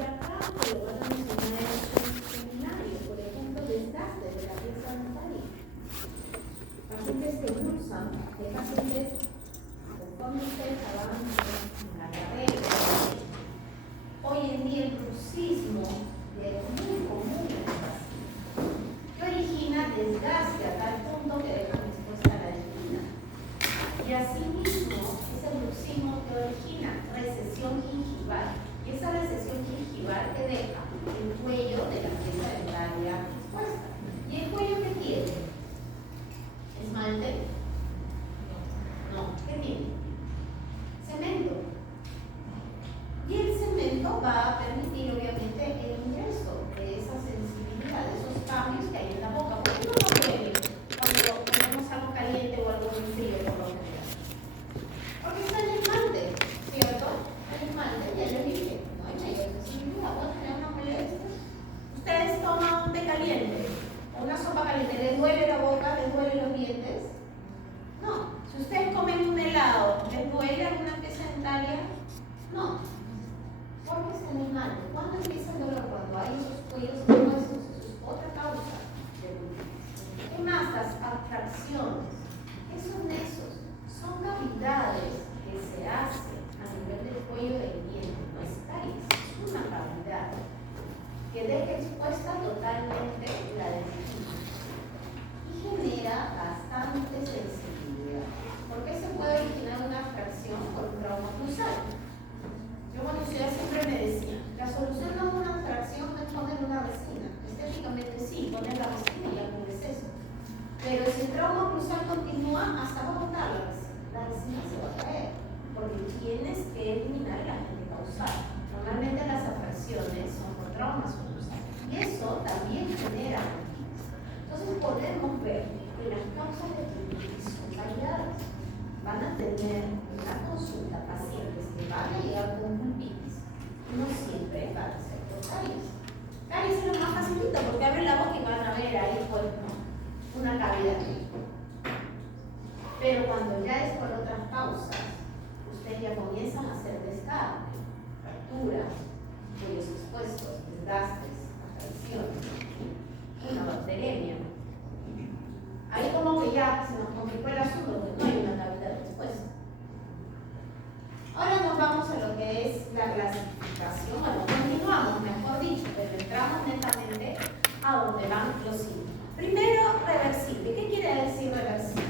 Y acá te lo voy a mencionar en un seminario, por ejemplo, desgaste de la pieza dentaria. Pacientes que usan, hay pacientes, conforme ustedes avanzan en la carrera, hoy en día el bruxismo es muy común en el paciente, que origina desgaste a tal punto que dejan expuesta la dentina. Y asimismo, ese bruxismo que origina recesión gingival, y esa recesión gingival te deja el cuello de la pieza dentaria expuesta. ¿Y el cuello qué tiene? ¿Esmalte? No. ¿Qué tiene? Cemento. Y el cemento va a permitir, obviamente, el ingreso de esa sensibilidad, de esos cambios que hay en la boca. Porque uno no duele cuando tenemos algo caliente o algo muy frío, por lo general. Porque está el esmalte, ¿cierto? El esmalte ya le dije, no hay mayor sensibilidad. Puede tener una molestia. Ustedes toman un té caliente o una sopa caliente, ¿les duele la boca? ¿Les duele los dientes? No. Si ustedes comen un helado, ¿les duele alguna pieza dentaria? No. Porque es el esmalte. ¿Cuándo empieza el dolor? Cuando hay esos cuellos gruesos. Eso es otra causa de bronquitis. ¿Qué más? Las abstracciones. ¿Qué son esos? Son cavidades que se hacen a nivel del cuello del diente. No es caries, es una cavidad que deja expuesta totalmente la dentina y genera bastante sensibilidad. ¿Por qué se puede originar una abstracción por un trauma cruzado? Yo cuando estudiaba siempre me decía, la solución no es una abstracción, no es poner una resina. Estéticamente sí, poner la resina y ya cubres eso. Pero si el trauma cruzal continúa, hasta va a botar la resina se va a caer, porque tienes que eliminar el agente causal. Normalmente las abstracciones son por traumas cruzales y eso también genera bronquitis. Entonces podemos ver que las causas de bronquitis son variadas. Van a tener en la consulta pacientes que van a llegar con pulpitis, no siempre van a ser por caries. Caries es lo más facilito porque abren la boca y van a ver ahí pues, ¿no? Una cavidad. Pero cuando ya es por otras causas, ustedes ya comienzan a hacer desgarre, fracturas, cuellos expuestos, desgastes, afecciones, una bacteremia. Ahí como que ya se nos complicó el asunto porque no hay una cavidad expuesta. Ahora nos vamos a lo que es la clasificación. Bueno, continuamos, mejor dicho, pero entramos netamente a donde van los síntomas. Primero, reversible. ¿Qué quiere decir reversible?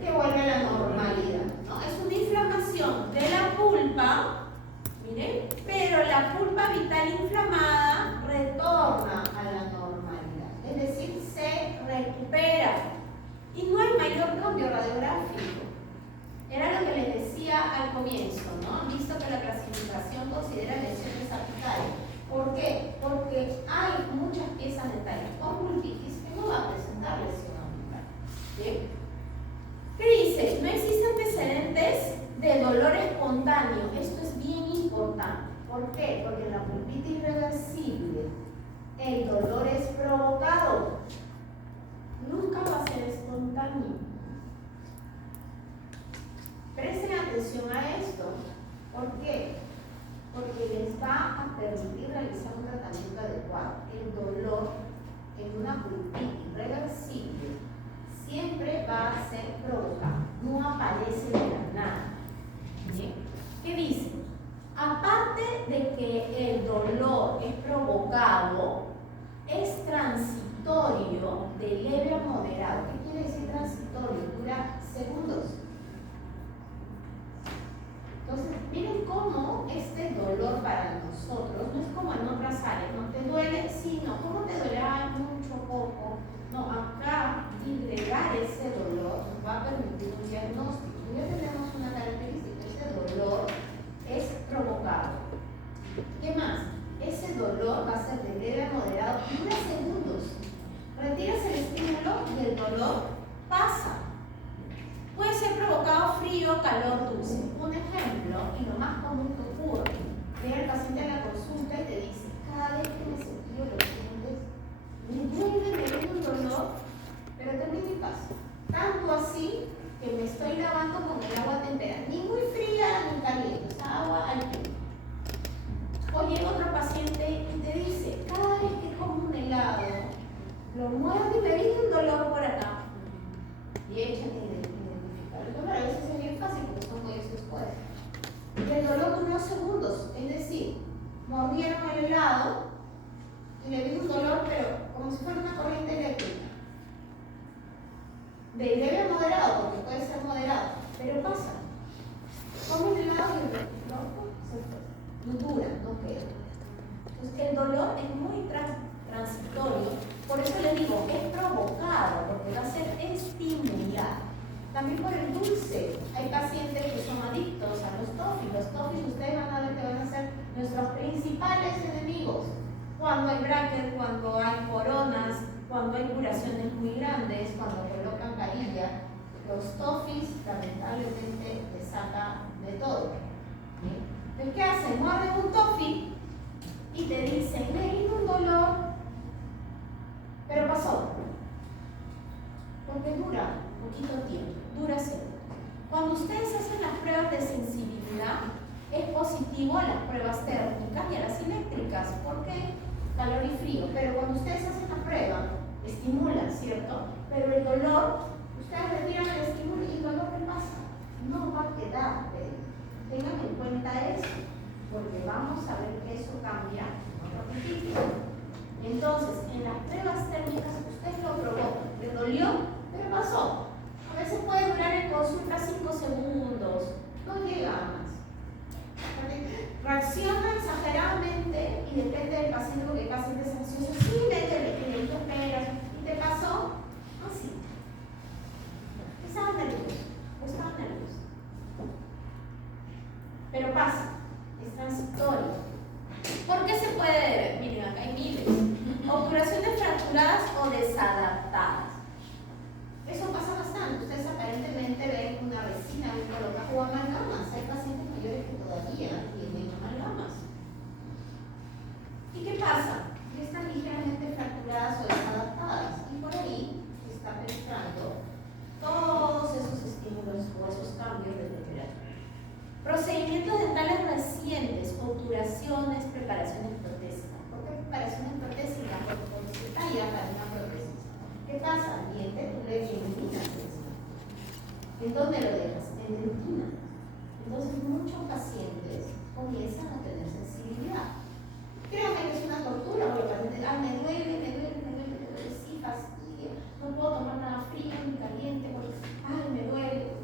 Que vuelve a la normalidad, ¿no? Es una inflamación de la pulpa, miren, pero la pulpa vital inflamada retorna a la normalidad, es decir, se recupera y no hay mayor cambio radiográfico. Era lo que les decía al comienzo, ¿no? Visto que la clasificación considera lesiones apicales. ¿Por qué? Porque hay muchas piezas dentarias con pulpitis que no va a presentar lesión apical. ¿Bien? ¿Qué dice? No existen antecedentes de dolor espontáneo. Esto es bien importante. ¿Por qué? Porque en la pulpitis reversible el dolor es provocado. Nunca va a ser espontáneo. Presten atención a esto. ¿Por qué? Porque les va a permitir realizar un tratamiento adecuado. El dolor en una pulpitis reversible siempre va a ser provocado, no aparece de la nada. ¿Bien? ¿Qué dice? Aparte de que el dolor es provocado, es transitorio de leve a moderado. ¿Qué quiere decir transitorio? Dura segundos. Entonces, miren cómo este dolor para nosotros no es como en otras áreas, no te duele, sí, no, ¿cómo te duele? Ay, mucho, poco. No, acá integrar ese dolor nos va a permitir un diagnóstico. Ya tenemos una característica, ese dolor es provocado. ¿Qué más? Ese dolor va a ser de leve a moderado, dura segundos. Retiras el estímulo y el dolor pasa. Puede ser provocado frío, calor, dulce. Un ejemplo, y lo más común que ocurre, llega el paciente a la consulta y te dice, cada vez que me cepillo los dientes, me viene un dolor, pero también me pasa. Tanto así que me estoy lavando muevo y me viene un dolor por acá. Y echen identificar el dolor. A veces es bien fácil porque son muy después. Y el dolor duró segundos, es decir, mordieron el helado y le vino un dolor, pero como si fuera una corriente eléctrica. De leve a moderado, porque puede ser moderado, pero pasa. Come el helado y el dolor se fue. No dura, no queda. Entonces, el dolor es muy transitorio, por eso les digo, es provocado, porque va a ser estimulado. También por el dulce. Hay pacientes que son adictos a los toffees. Los toffees ustedes van a ver que van a ser nuestros principales enemigos. Cuando hay bracket, cuando hay coronas, cuando hay curaciones muy grandes, cuando colocan carilla, los toffees lamentablemente les saca de todo. ¿Bien? ¿Qué hacen? Muerden un toffee y te dicen, me vino un dolor, pero pasó. Porque dura poquito tiempo, dura segundos. Cuando ustedes hacen las pruebas de sensibilidad, es positivo a las pruebas térmicas y a las eléctricas. ¿Por qué? Calor y frío. Pero cuando ustedes hacen la prueba, estimulan, ¿cierto? Pero el dolor, ustedes retiran el estímulo y el dolor, ¿qué pasa? No va a quedar. Tengan en cuenta eso, porque vamos a ver que eso cambia en otro capítulo. Entonces, en las pruebas térmicas, ustedes lo provocan. ¿Le dolió? Pero pasó. A veces puede durar en consulta 5 segundos, no llega a más. Reacciona exageradamente y depende del paciente, porque el paciente es ansioso. Sí, vete, tú esperas. ¿Y te pasó? Así. Estaba nervioso. Estaba nervioso. Pero pasa. Es transitorio. ¿Por qué se puede deber? Miren, acá hay miles. Obturaciones fracturadas o desadaptadas. Eso pasa bastante. Ustedes aparentemente ven una resina bien colocada o amalgamas. Hay pacientes mayores que todavía tienen amalgamas. ¿Y qué pasa? Que están ligeramente fracturadas o desadaptadas. Y por ahí está penetrando todos esos estímulos o esos cambios de temperatura. Procedimientos dentales recientes, obturaciones, preparaciones protésicas. ¿Por qué preparaciones protésicas? Porque se talla para una prótesis. ¿Qué pasa? El diente tú le eliminas eso. ¿En dónde lo dejas? En dentina. Entonces muchos pacientes comienzan a tener sensibilidad. Créanme que es una tortura, porque el paciente, me duele, sí, fastidia, no puedo tomar nada frío ni caliente, porque, me duele.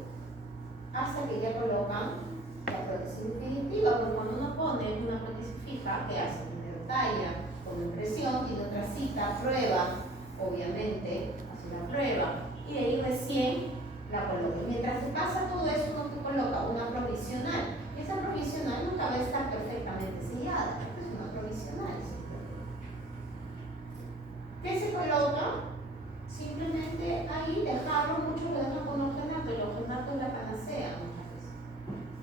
Hasta que ya colocan la prótesis definitiva, porque cuando uno pone una prótesis fija, ¿qué hace? Primero talla, con impresión, tiene otra cita, prueba, obviamente, hace la prueba, y de ahí recién la coloca. Mientras que pasa todo eso, uno te coloca una provisional. Esa provisional nunca va a estar perfectamente sellada, es una provisional. ¿Qué se coloca? Simplemente ahí dejarlo, mucho lo dejan con ogenato, el ogenato es la panacea.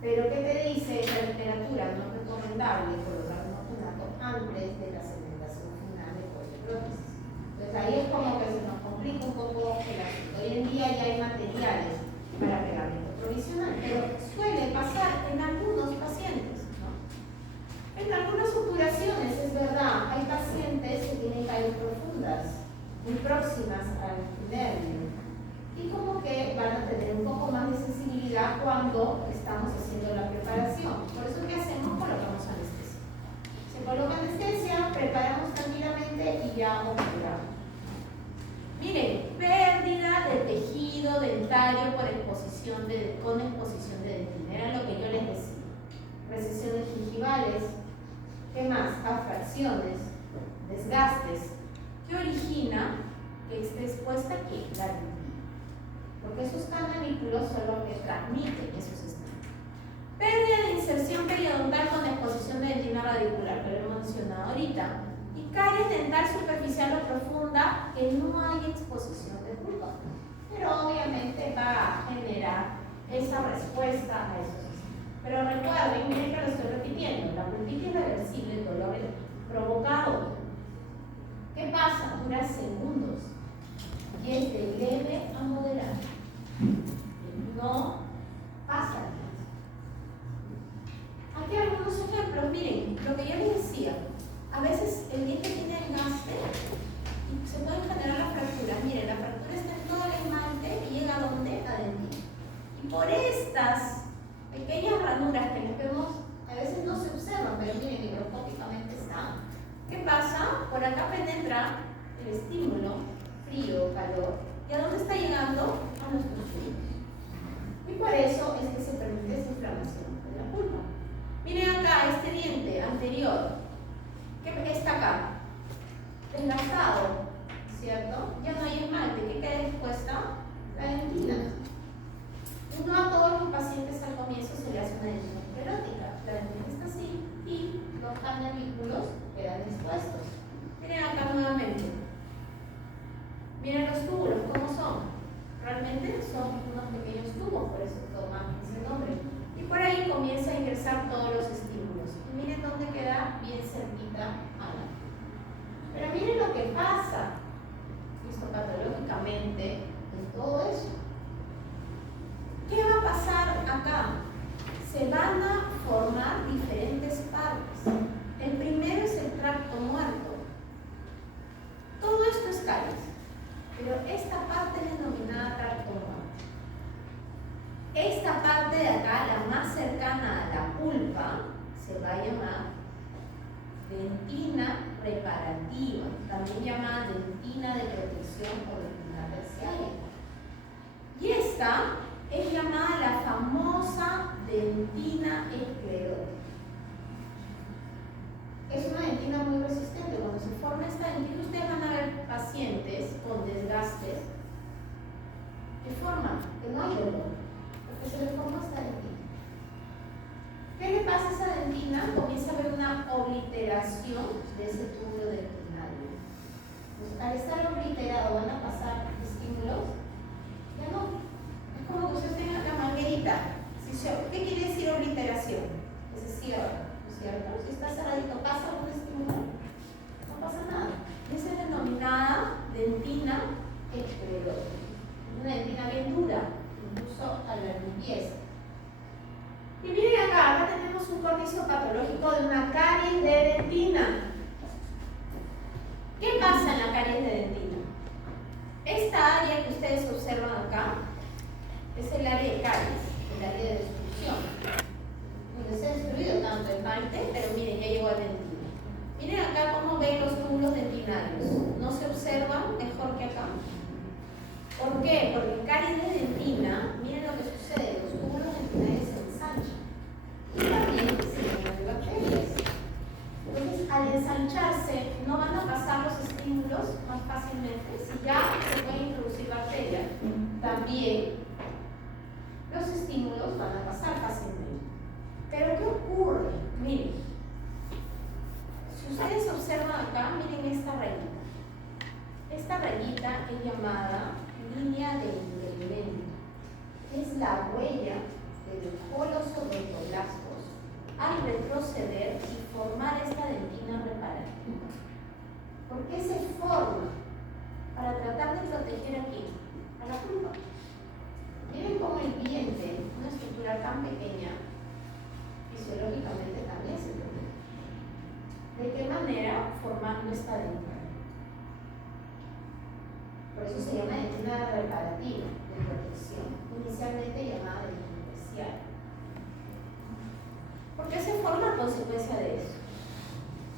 Pero ¿qué te dice la literatura? No es recomendable colocar un ogenato antes de la cementación final de cualquier prótesis. Entonces ahí es como que se nos complica un poco el asunto. Hoy en día ya hay materiales para pegamento provisional, pero suele pasar en algunos pacientes, ¿no? En algunas obturaciones, es verdad, hay pacientes que tienen caries profundas, muy próximas al nervio, y como que van a tener un poco más de sensibilidad cuando estamos haciendo la preparación. Por eso, ¿qué hacemos? Colocamos anestesia. Se coloca anestesia, preparamos tranquilamente y ya obturamos. Miren, pérdida de tejido dentario con exposición de dentina. Era lo que yo les decía. Recesiones gingivales, ¿qué más? Afracciones, desgastes. ¿Qué origina que esté expuesta aquí? La dentina. Porque esos canavículos son los que transmiten esos estímulos. Pérdida de inserción periodontal con exposición de dentina radicular, que lo he mencionado ahorita. Y caries dental superficial o profunda que no hay exposición de pulpa. Pero obviamente va a generar esa respuesta a esos estímulos. Pero recuerden, miren que lo estoy repitiendo, la pulpitis reversible, el dolor provocado. ¿Qué pasa? Dura segundos y es de leve a moderado. No pasa nada. Aquí hay algunos ejemplos. Miren, lo que yo les decía, a veces el diente tiene engaste y se pueden generar las fracturas. Miren, la fractura está en todo el esmalte y llega a donde? A dentina. Y por estas pequeñas ranuras que les vemos, a veces no se observan, pero miren, microscópicamente están. ¿Qué pasa? Por acá penetra el estímulo, frío, calor. ¿Y a dónde está llegando? A nuestros oídos. Y por eso es que se permite esa inflamación de la pulpa. Miren acá, este diente anterior, que está acá, desgastado, ¿cierto? Ya no hay esmalte. ¿Qué queda expuesta? La dentina. No a todos los pacientes al comienzo se le hace una dentina esclerótica. La dentina está así y los canalículos quedan expuestos. Miren acá nuevamente. Miren los túbulos, ¿cómo son? Realmente son unos pequeños tubos, por eso toman ese nombre. Y por ahí comienza a ingresar todos los estímulos. Y miren dónde queda bien cerquita a la. Pero miren lo que pasa, visto patológicamente, en todo eso. ¿Qué va a pasar acá? Se van a formar diferentes partes. El primero es el tracto muerto. Todo esto es caries, pero esta parte es denominada tracto muerto. Esta parte de acá, la más cercana a la pulpa, se va a llamar dentina reparativa, también llamada dentina de protección o dentina terciaria. Y esta es llamada la famosa dentina esclerótica. Es una dentina muy resistente. Cuando se forma esta dentina, ustedes van a ver pacientes con desgastes que forman, que no hay dolor, porque se le forma esta dentina. ¿Qué le pasa a esa dentina? Comienza a haber una obliteración de ese túbulo dentinario. Pues, al estar obliterado van a pasar estímulos, ya no. Es como que ustedes tengan la manguerita. ¿Qué quiere decir obliteración? Que se cierra, ¿no es cierto? Si está cerradito, ¿pasa algún estímulo? No pasa nada. Esa es denominada dentina esclerótica. Es una dentina bien dura, incluso a la limpieza. Y miren acá tenemos un corte patológico de una caries de dentina. ¿Qué pasa en la caries de dentina? Esta área que ustedes observan acá es el área de caries, el área de destrucción. Donde se ha destruido tanto el esmalte, pero miren, ya llegó a dentina. Miren acá cómo ven los túbulos dentinarios. ¿No se observan mejor que acá? ¿Por qué? Porque en caries de dentina, miren lo que sucede, los túbulos dentinarios se ensanchan. Y también se llenan de bacterias. Entonces, al ensancharse, no van a pasar los estímulos más fácilmente. Si ya se pueden introducir bacterias, también los estímulos van a pasar fácilmente. Pero ¿qué ocurre? Miren, si ustedes observan acá, miren esta rayita. Esta rayita es llamada línea de impedimento. Es la huella del coloso odontoblastos al retroceder y formar esta dentina reparativa. ¿Por qué se forma? Para tratar de proteger aquí, a la pulpa. Miren cómo el diente, una estructura tan pequeña, fisiológicamente también se protege. ¿De qué manera? Formando esta dentina. Por eso se llama dentina reparativa, de protección, inicialmente llamada dentina terciaria. ¿Por qué se forma a consecuencia de eso?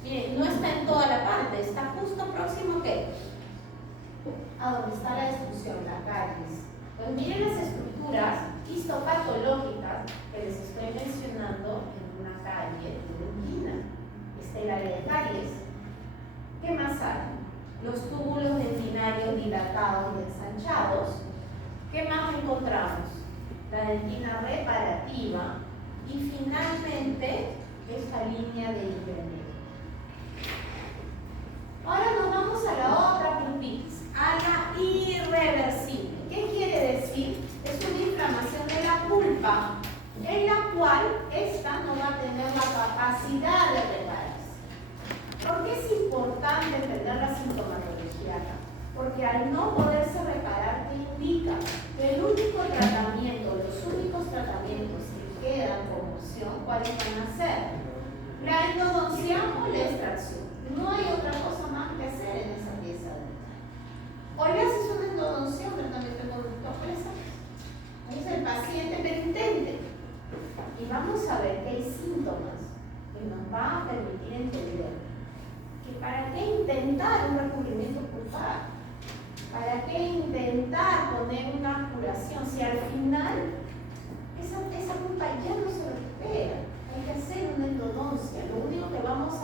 Miren, no está en toda la parte, está justo próximo ¿qué? A donde está la destrucción, la caries. Pues miren las estructuras histopatológicas que les estoy mencionando en una carie de dentina. Está el área de caries. ¿Qué más hay? Los túbulos dentinarios dilatados y ensanchados. ¿Qué más encontramos? La dentina reparativa y finalmente esta línea de hipermedia. Ahora nos vamos a la otra pulpitis, a la irreversible. ¿Qué quiere decir? Es una inflamación de la pulpa en la cual esta no va a tener la capacidad de repararse. ¿Por qué es importante entender la sintomatología acá? Porque al no poderse reparar, te indica que el único tratamiento, los únicos tratamientos que quedan como opción, ¿cuáles van a ser? La endodoncia o la extracción. No hay otra cosa más que hacer en esa pieza de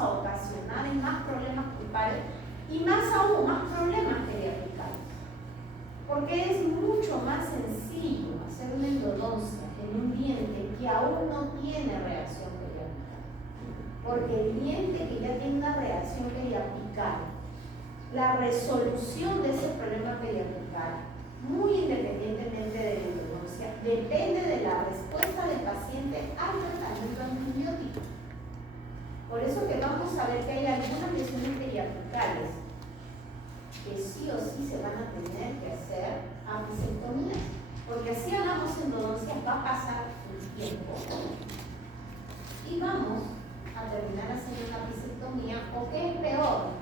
a ocasionar en más problemas bucales y más aún, más problemas periapicales. Porque es mucho más sencillo hacer una endodoncia en un diente que aún no tiene reacción periapical. Porque el diente que ya tiene una reacción periapical, la resolución de ese problema periapical, muy independientemente de la endodoncia, depende de la respuesta del paciente al tratamiento antibiótico. Por eso que vamos a ver que hay algunas lesiones periapicales que sí o sí se van a tener que hacer apicectomías, porque así hagamos endodoncias, va a pasar el tiempo y vamos a terminar haciendo una apicectomía, o que es peor,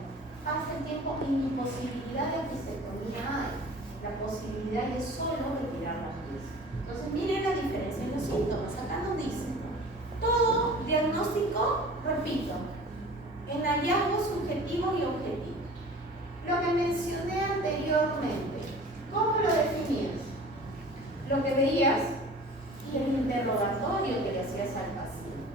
pasa el tiempo y ni posibilidad de apicectomía hay. La posibilidad es solo retirar la pieza. Entonces miren la diferencia en los síntomas. Acá nos dicen, ¿no? Todo diagnóstico, repito, en hallazgos subjetivos y objetivos. Lo que mencioné anteriormente, ¿cómo lo definías? Lo que veías y el interrogatorio que le hacías al paciente.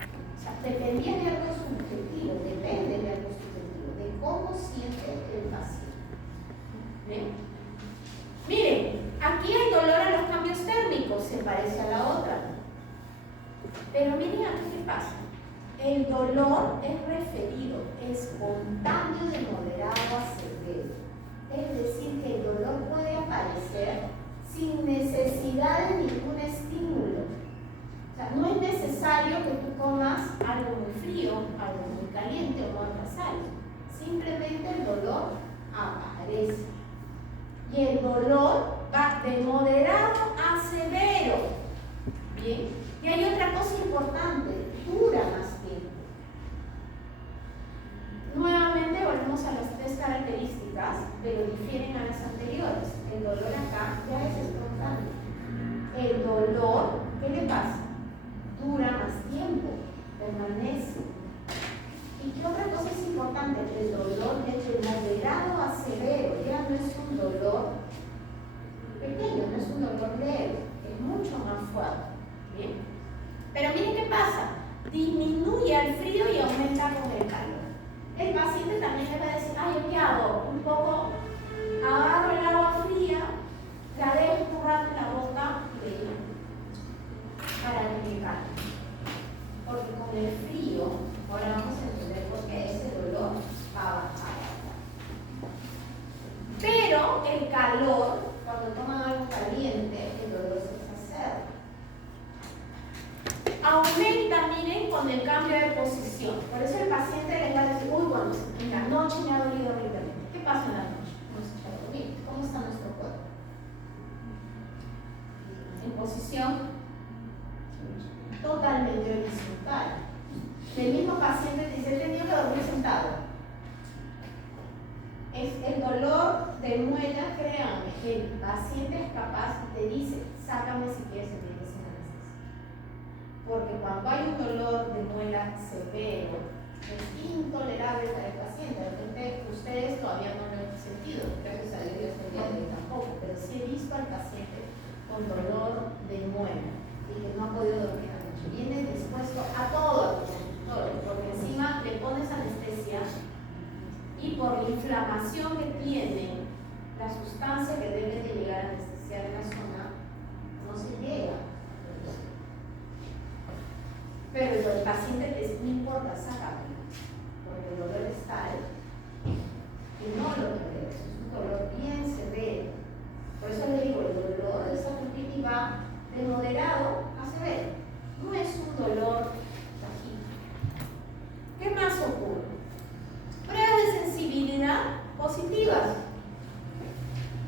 O sea, dependía de algo subjetivo, depende de algo subjetivo, de cómo siente el paciente. ¿Bien? Miren, aquí hay dolor a los cambios térmicos, se parece a la otra. Pero miren aquí qué pasa. El dolor es referido, espontáneo de moderado a severo. Es decir, que el dolor puede aparecer sin necesidad de ningún estímulo. O sea, no es necesario que tú comas algo muy frío, algo muy caliente o muertas sal. Simplemente el dolor aparece. Y el dolor va de moderado a severo. Bien. Y hay otra cosa importante, dura más tiempo. Nuevamente volvemos a las tres características, pero difieren a las anteriores. El dolor acá ya es espontáneo. El dolor, ¿qué le pasa? Dura más tiempo, permanece. ¿Y qué otra cosa es importante? El dolor es de moderado a severo, ya no es un dolor pequeño, no es un dolor leve, es mucho más fuerte. ¿Bien? Pero miren qué pasa, disminuye al frío y aumenta con el calor. El paciente también le va a decir, ay, ¿qué hago? Un poco, agarro el agua fría, la dejo un rato en la boca para que me calme. Porque con el frío, ahora vamos a entender por qué ese dolor va a bajar. Pero el calor, cuando toman algo caliente, el dolor se exacerba. Aumenta, miren, con el cambio de posición. Por eso el paciente le va a decir, uy, bueno, en la noche me ha dolido horriblemente. ¿Qué pasa en la noche? ¿Cómo está nuestro cuerpo? En posición totalmente horizontal. El mismo paciente dice, he tenido que dormir sentado. Es el dolor de muela, créanme, el paciente es capaz y te dice, sácame si quieres el diente sin anestesia. Porque cuando hay un dolor de muela severo, es intolerable para el paciente. De repente ustedes todavía no lo han sentido, gracias a Dios hasta el día de hoy tampoco, pero sí he visto al paciente con dolor de muela y que no ha podido dormir la noche. Viene dispuesto a todo, porque encima le pones anestesia y por la inflamación que tiene, la sustancia que debe de llegar a anestesiar en la zona no se llega. Pero el paciente les no importa, sácame, porque el dolor es tal que no lo tolera. Es un dolor bien severo. Por eso le digo, el dolor de esa conjuntivitis va de moderado a severo. No es un dolor bajito. ¿Qué más ocurre? Pruebas de sensibilidad positivas.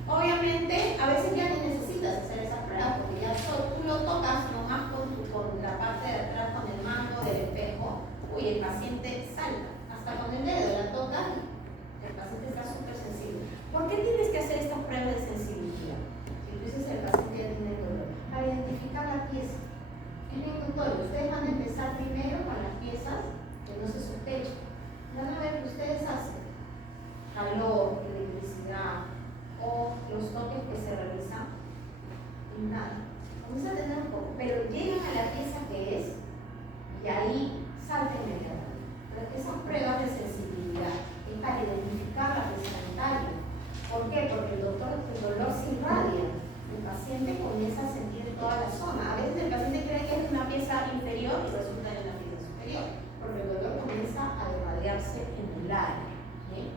Obviamente, a veces ya ni necesitas hacer esas pruebas porque ya tú lo tocas nomás con la parte de atrás, con el mango del espejo. Uy, el paciente salta. Hasta con el dedo la tocas y el paciente está súper sensible. ¿Por qué tienes que hacer estas pruebas de sensibilidad? Si tú dices el paciente ya tiene dolor. Para identificar la pieza. Es bien notorio. Ustedes van a empezar primero con las piezas que no se sospechan. Van a ver que ustedes hacen calor, electricidad o los toques que se realizan y nada. Comienza a tener un poco, pero llegan a la pieza que es y ahí salta inmediatamente. Pero esas desarrollarse en el área. ¿Sí?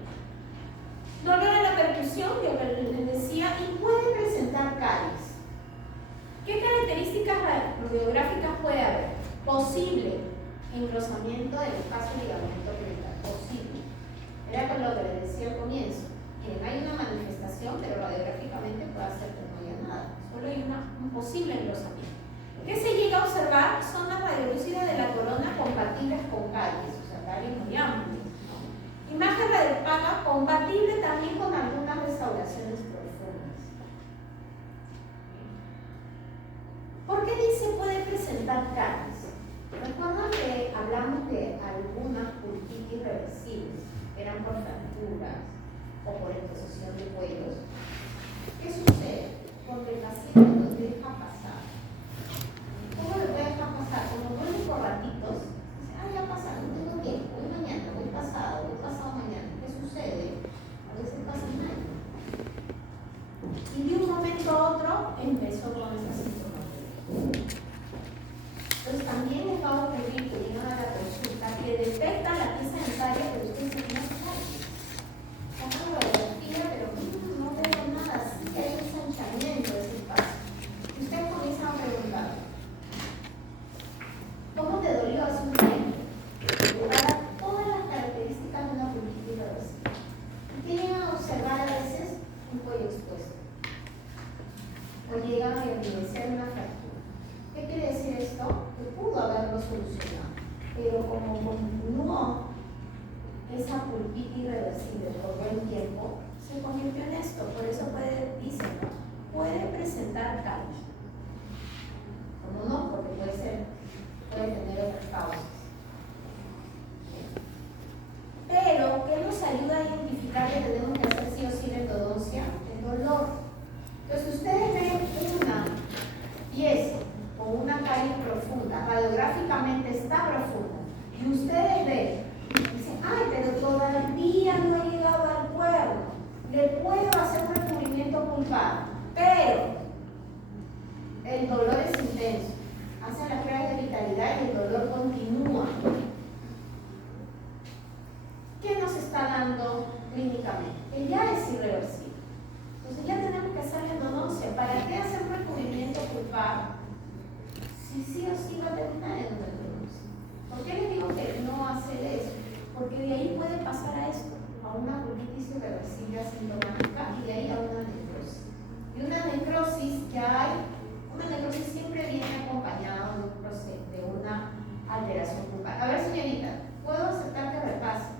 Dolor en la percusión, yo les decía, y puede presentar caries. ¿Qué características radiográficas puede haber? Posible engrosamiento del espacio ligamento periodontal, posible. Era con lo que les decía al comienzo. Miren, hay una manifestación, pero radiográficamente puede hacer que no haya nada. Solo hay un posible engrosamiento. ¿Qué se llega a observar? Son las radiolúcidas de la corona compatibles con caries, o sea, caries muy amplias. Imagen radiopaga compatible también con algunas restauraciones profundas. ¿Por qué dice puede presentar caries? Recuerdan que hablamos de algunas pulpitis reversibles, eran por fracturas o por exposición de cuellos. ¿Qué sucede? Porque el paciente los deja pasar. ¿Cómo le puede dejar pasar? Como vuelven por ratitos, dice, ya pasa, no tengo tiempo, voy mañana, voy pasado mañana. ¿Qué sucede? A veces pasa un año. Y de un momento a otro empezó con esa sintomatología. Entonces también les va a ocurrir que llegan a la consulta que detectan la pieza dentaria, pero ustedes dicen, no saben. Sacan la radiografía, pero no veo nada, sí que hay un ensanchamiento de ese espacio. Y ustedes comienzan a preguntar, ¿cómo te dolió hace un tiempo? Para todas las características de una pulpitis reversible. Y llegan a observar a veces un cuello expuesto. O llegan a evidenciar una fractura. ¿Qué quiere decir esto? Que pudo haberlo solucionado. Pero como continuó esa pulpitis reversible por buen tiempo, se convirtió en esto. Por eso puede presentar caries. Como no, porque puede tener otras causas. Pero, ¿qué nos ayuda a identificar que tenemos que hacer sí o sí la endodoncia? El dolor. Entonces, ustedes ven una pieza con una caries profunda, radiográficamente está profunda, y ustedes ven, dicen, pero todavía no he llegado al cuerno, le puedo hacer un recubrimiento pulpar, pero el dolor es intenso. Hacen las pruebas de vitalidad y el dolor continúa. ¿Qué nos está dando clínicamente? Que ya es irreversible. Entonces ya tenemos que hacer la endodoncia. ¿Para qué hacer un recubrimiento pulpar si sí o sí va a terminar en una endodoncia? ¿Por qué les digo que no hacer eso? Porque de ahí puede pasar a esto, a una pulpitis irreversible asintomática y de ahí a una necrosis. Y una necrosis una necrosis siempre viene acompañada de un proceso, de una alteración pulpar. A ver, señorita, ¿puedo aceptar que repase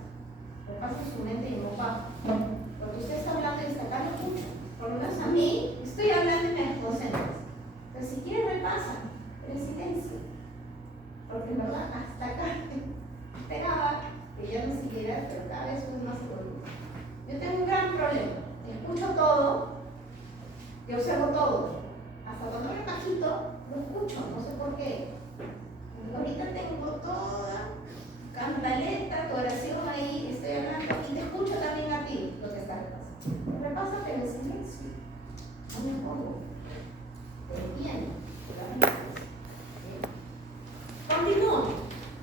su mente y no va? Porque usted está hablando y está acá, lo escucho. Por lo menos a mí, estoy hablando y me desconcentras. Pero si quiere repasa, pero en silencio. Porque en verdad, hasta acá esperaba que ya no siguiera, pero cada vez es más seguro. Yo tengo un gran problema. Escucho todo, y observo todo. Hasta cuando me bajito, lo escucho, no sé por qué. Ahorita tengo toda cantaleta, tu oración ahí, estoy hablando y te escucho también a ti lo que está repasando. Repasa, pero en silencio. No me pongo. Te entiendo. Continúo.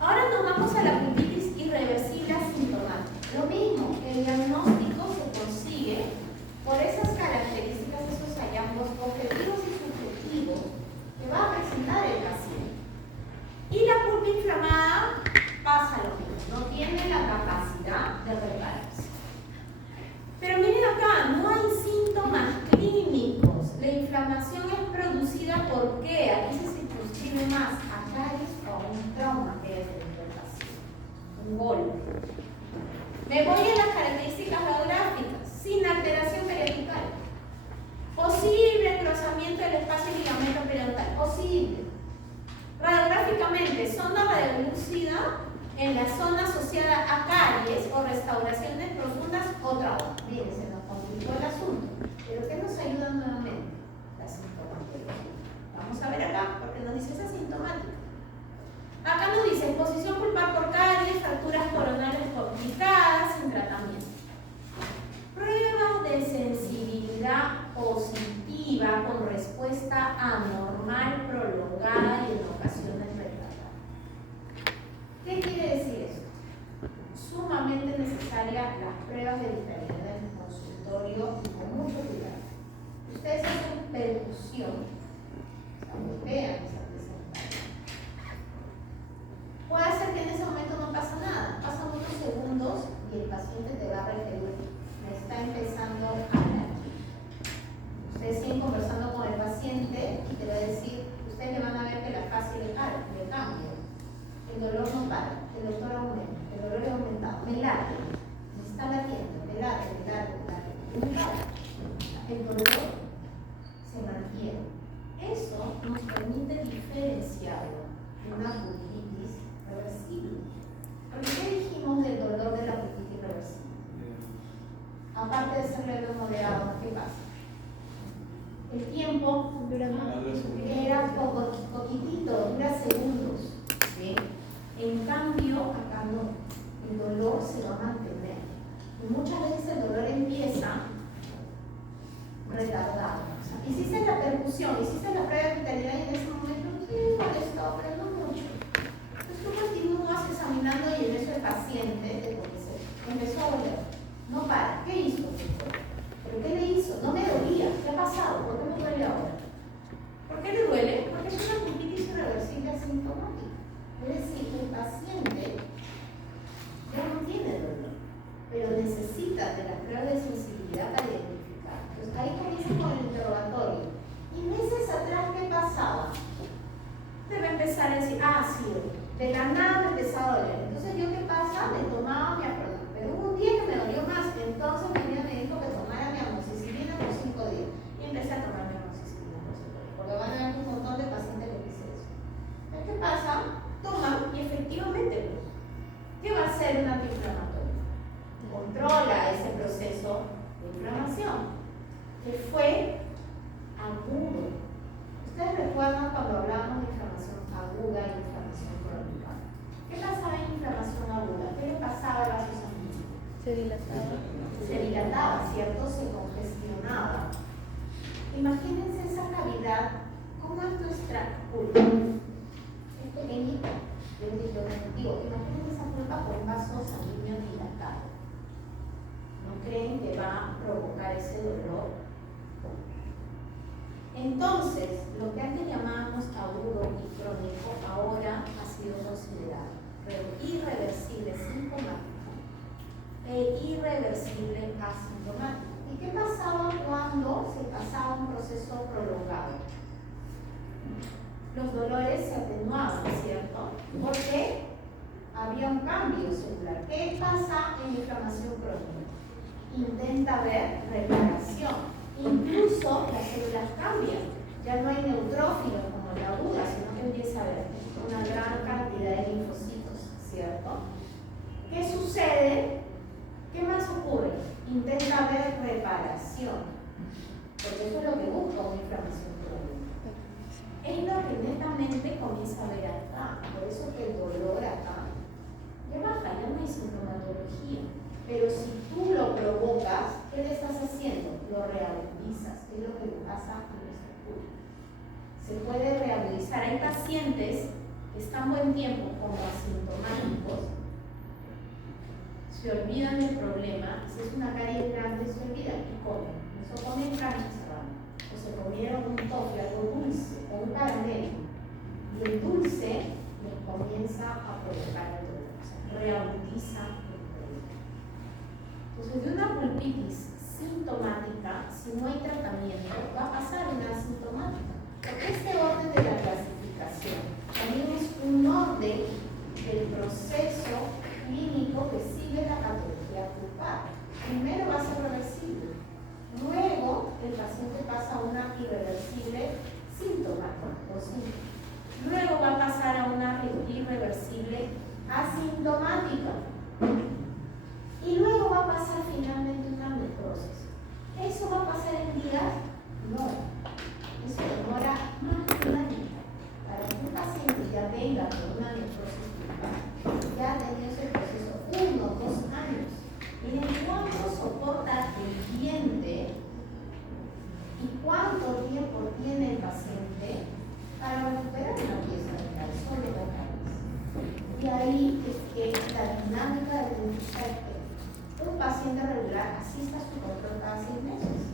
Ahora nos vamos a la pulpitis irreversible asintomática. Lo mismo, el diagnóstico se consigue por esas características, esos hallazgos objetivos y subjetivos que va a presentar el paciente. Y la pulpa inflamada pasa lo mismo, no tiene la capacidad de repararse. Pero miren acá, no hay síntomas clínicos. La inflamación es producida por qué? Aquí se circunscribe más a caries o a un trauma que es el paciente, un golpe. Me voy a las características radiográficas, sin alteración periodontal. Posible engrosamiento del espacio ligamento periodontal, posible. Radiográficamente, sonda radiolúcida en la zona asociada a caries o restauraciones profundas o trauma. Miren, se nos complicó el asunto. ¿Pero qué nos ayuda nuevamente? La sintomatología. Vamos a ver acá, porque nos dice esa sintomática. Acá nos dice exposición pulpar por caries, fracturas coronales complicadas sin tratamiento. Pruebas de sensibilidad positiva con respuesta anormal, prolongada y en ocasiones retardada. ¿Qué quiere decir esto? Sumamente necesaria las pruebas de vitalidad en el consultorio y con mucho cuidado. Ustedes hacen percusión, vean esa presentación. Puede ser que en ese momento no pasa nada, pasan unos segundos y el paciente te va a referir, me está empezando a hablar. Ustedes siguen conversando con el paciente y te va a decir, ustedes le van a ver que la fase le cambia, el dolor no para, el doctor aumenta, el dolor ha aumentado, me late, me está latiendo, me late, no para. El dolor se mantiene. Eso nos permite diferenciarlo de una pulpitis reversible. ¿Por qué dijimos del dolor de la pulpitis reversible? Aparte de ser leve moderado, ¿qué pasa? El tiempo era poquitito, dura segundos. ¿Sí? En cambio, acá no. El dolor se va a mantener. Y muchas veces el dolor empieza retardado. O sea, hiciste la percusión, hiciste la prueba de vitalidad y en ese momento sí molestó, pero no mucho. Entonces tú continúas examinando y en eso el paciente empezó a doler. No para. ¿Qué hizo? ¿Pero qué le hizo? No me dolía. ¿Qué ha pasado? ¿Por qué me duele ahora? ¿Por qué le duele? Porque es una pulpitis irreversible asintomática. Es decir, el paciente ya no tiene dolor, pero necesita de la prueba de sensibilidad para identificar. Entonces ahí comienza con el interrogatorio. Y meses atrás, ¿qué pasaba? Debe empezar a decir, sí, de la nada me empezaba a doler. Entonces, ¿yo qué pasa? Me tomaba mi aprono. Pero hubo un día que me dolió más, entonces mi amiga me dijo que tomara mi amoxicilina por 5 días. Y empecé a tomar mi amoxicilina por 5 días. Porque van a haber un montón de pacientes que dicen eso. Entonces, ¿qué pasa? Toman y efectivamente, ¿qué va a hacer un antiinflamatorio? Controla ese proceso de inflamación, que fue agudo. ¿Ustedes recuerdan cuando hablábamos de inflamación aguda y inflamación crónica? ¿Qué pasaba en inflamación aguda? ¿Qué le pasaba al vaso sanguíneo? Se dilataba. Se dilataba, ¿cierto? Se congestionaba. Imagínense esa cavidad, ¿cómo es nuestra pulpa? Es pequeñita, digo, imagínense esa pulpa con vaso sanguíneo dilatado. ¿No creen que va a provocar ese dolor? Entonces, lo que antes llamábamos agudo y crónico, ahora ha sido considerado irreversible sintomático e irreversible asintomático. ¿Y qué pasaba cuando se pasaba un proceso prolongado? Los dolores se atenuaban, ¿cierto? Porque había un cambio celular. ¿Qué pasa en inflamación crónica? Intenta ver reparación. Incluso las células cambian. Ya no hay neutrófilos como la aguda, sino que empieza a haber una gran cantidad de linfocitos, ¿cierto? ¿Qué sucede? ¿Qué más ocurre? Intenta ver reparación. Porque eso es lo que busca una inflamación crónica. Es lo que netamente comienza a ver acá. Por eso que el dolor acá ya baja, ya no hay sintomatología. Pero si tú lo provocas, ¿qué le estás haciendo? Lo reagudizas, que es lo que le pasa a nuestro público. Se puede reagudizar. Hay pacientes que están buen tiempo como asintomáticos, se olvidan del problema, si es una caries grande se olvidan y comen. Eso comen carne serrana, o se comieron un toque, algo dulce, o un caramelo, y el dulce les comienza a provocar el dolor, o sea, reagudiza. Entonces, de una pulpitis sintomática, si no hay tratamiento, va a pasar una asintomática. Porque este orden de la clasificación también es un orden del proceso clínico que sigue la patología pulpar. Primero va a ser reversible, luego el paciente pasa a una irreversible sintomática o síntoma. Luego va a pasar a una irreversible asintomática. Y luego va a pasar finalmente una necrosis. ¿Eso va a pasar en días? No. Eso demora más de un año. Para que un paciente ya venga con una necrosis pulpar, ya ha tenido ese proceso 1 o 2 años. Miren cuánto soporta el diente y cuánto tiempo tiene el paciente para recuperar una pieza dental, sobre la cabeza. Y ahí es que la dinámica del dentista es paciente regular asista a su control cada 6 meses.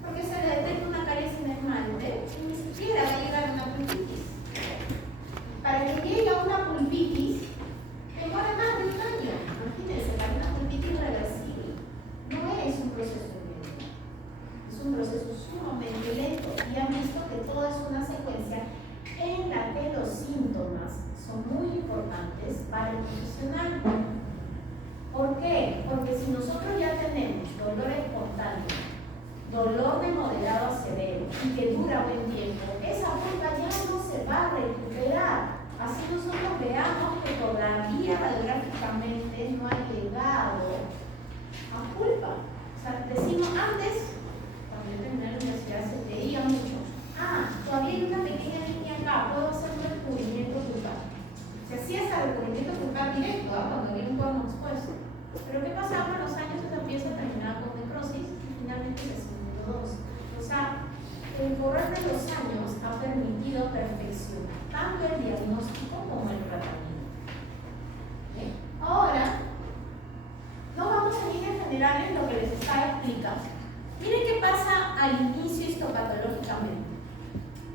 Porque se le detecta una caries sin esmalte y ni siquiera va a llegar a una pulpitis. Para que llegue a una pulpitis, demora más de un año. Imagínense, para una pulpitis irreversible. No es un proceso inmediato. Es un proceso sumamente lento. Y han visto que todo es una secuencia en la que los síntomas son muy importantes para el profesional. ¿Por qué? Porque si nosotros ya tenemos dolor espontáneo, dolor de moderado a severo y que dura buen tiempo, esa pulpa ya no se va a recuperar. Así nosotros veamos que todavía radiográficamente no ha llegado a pulpa. O sea, decimos antes, cuando yo terminé la universidad se veía mucho. Todavía hay una pequeña línea acá, puedo hacer un recubrimiento pulpar. Se hacía hasta recubrimiento pulpar directo, cuando había un cono expuesto. Pero ¿qué pasaba con los años? Esa pieza terminaba con necrosis y finalmente se dos. O sea, el correr de los años ha permitido perfeccionar tanto el diagnóstico como el tratamiento. ¿Bien? Ahora, no vamos a líneas generales lo que les estaba explicando. Miren qué pasa al inicio histopatológicamente.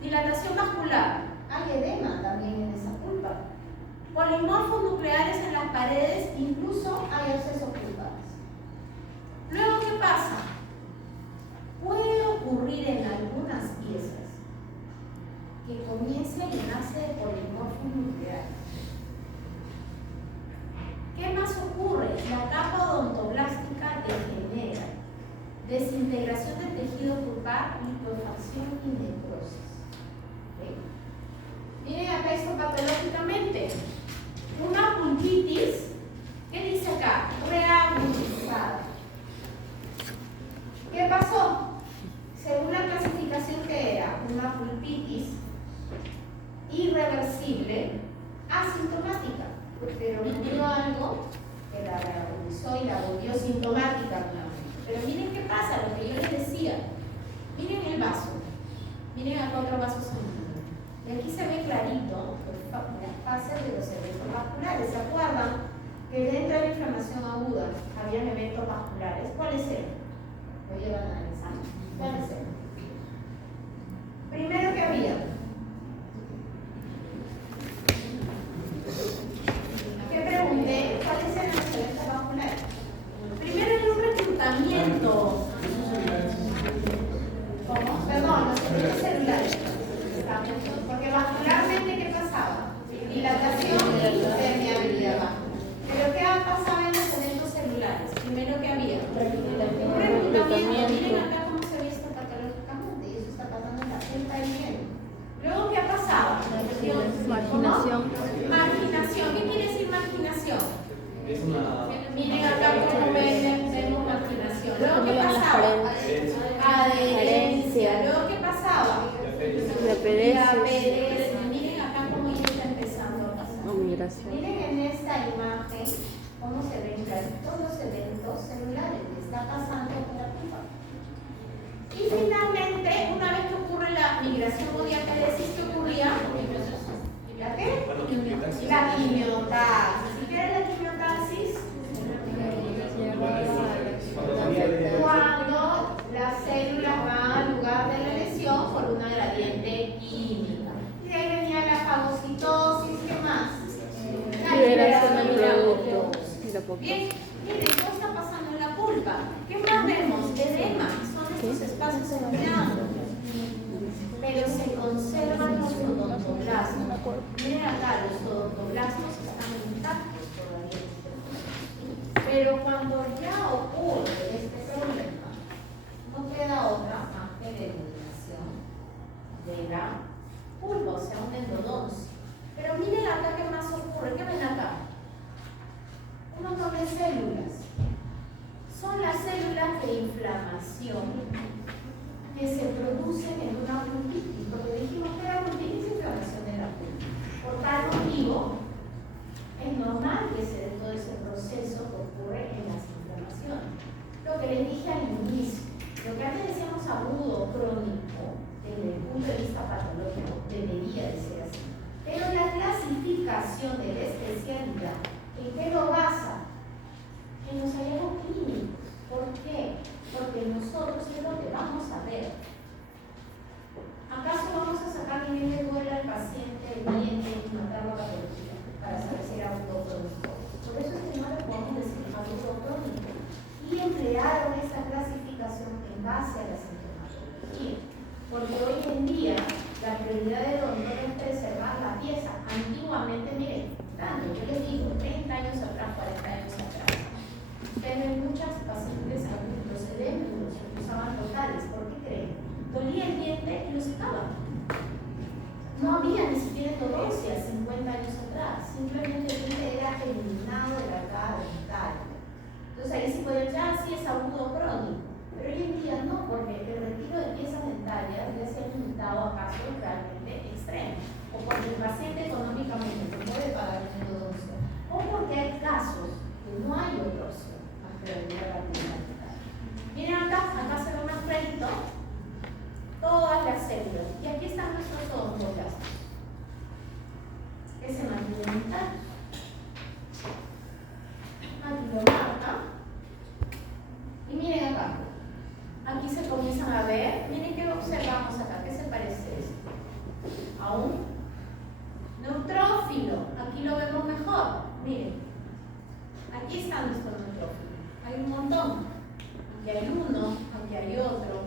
Dilatación vascular. Hay edema también en esa pulpa. Polimorfos nucleares en las paredes, incluso hay abscesos pulpares. Luego, ¿qué pasa? Puede ocurrir en algunas piezas que comience a llenarse de polimorfos nucleares. ¿Qué más ocurre? La capa odontoblástica degenera, desintegración del tejido pulpar, liquefacción y necrosis. ¿Okay? Miren acá histopatológicamente, una pulpitis, ¿qué dice acá? Reagudizada. ¿Qué pasó? Según la clasificación que era una pulpitis irreversible, asintomática, pero ocurrió algo que la reagudizó y la volvió sintomática nuevamente. Pero miren qué pasa, lo que yo les decía. Miren el vaso, miren acá otro vaso sanguíneo. Y aquí se ve clarito las fases de los eventos vasculares. ¿Se acuerdan que dentro de la inflamación aguda habían eventos vasculares? ¿Cuáles eran? Hoy ya van a analizar. ¿Cuáles eran? Primero que había. ¿Qué pregunté? ¿Cuáles eran los eventos vasculares? Primero hay un reclutamiento. ¿Cómo? Perdón, los eventos celulares. Porque vascularmente, ¿qué pasaba? Dilatación y permeabilidad. Pero ¿qué ha pasado en los eventos celulares? Primero que había. Un reclutamiento. Miren acá cómo se ve esto patológicamente. Y eso está pasando en la punta del pelo. Luego, ¿qué ha pasado? Marginación. Marginación. ¿Qué quiere decir marginación? Es una... Miren acá cómo vemos marginación. Luego, ¿qué pasaba? Adherencia. Luego, ¿qué pasaba? La PDS. Miren acá cómo ya está empezando a pasar. Miren en esta imagen cómo se ven todos los eventos celulares que está pasando con la pulpa. Y finalmente, una vez que ocurre la migración o diapedesis, ¿qué ocurría? ¿La qué? La quimiotaxis. ¿Y qué era la quimiotaxis? Cuando las células van al lugar de la lesión por una gradiente química. Y de ahí venía la fagocitosis, ¿qué más? La liberación del producto. Bien, miren, ¿qué está pasando en la pulpa? ¿Qué más vemos? Edema, son estos espacios enfriados. Pero se conservan los odontoblastos. Miren acá, los odontoblastos están intactos todavía. Pero cuando ya ocurre este problema, no queda otra más que la eliminación de la pulpa, o sea, una endodoncia. Pero miren acá qué más ocurre. ¿Qué ven acá? Un montón de células. Son las células de inflamación que se producen en una pulpitis, porque dijimos que la pulpitis es inflamación de la pulpa. Por tal motivo, es normal que se dé todo ese proceso que ocurre en las inflamaciones. Lo que les dije al inicio, lo que antes decíamos agudo o crónico, desde el punto de vista patológico, debería de ser así. Pero la clasificación de la especialidad, ¿en qué lo basa? mejor. Miren, aquí están nuestros neutrófilos. Hay un montón. Aquí hay uno, aquí hay otro,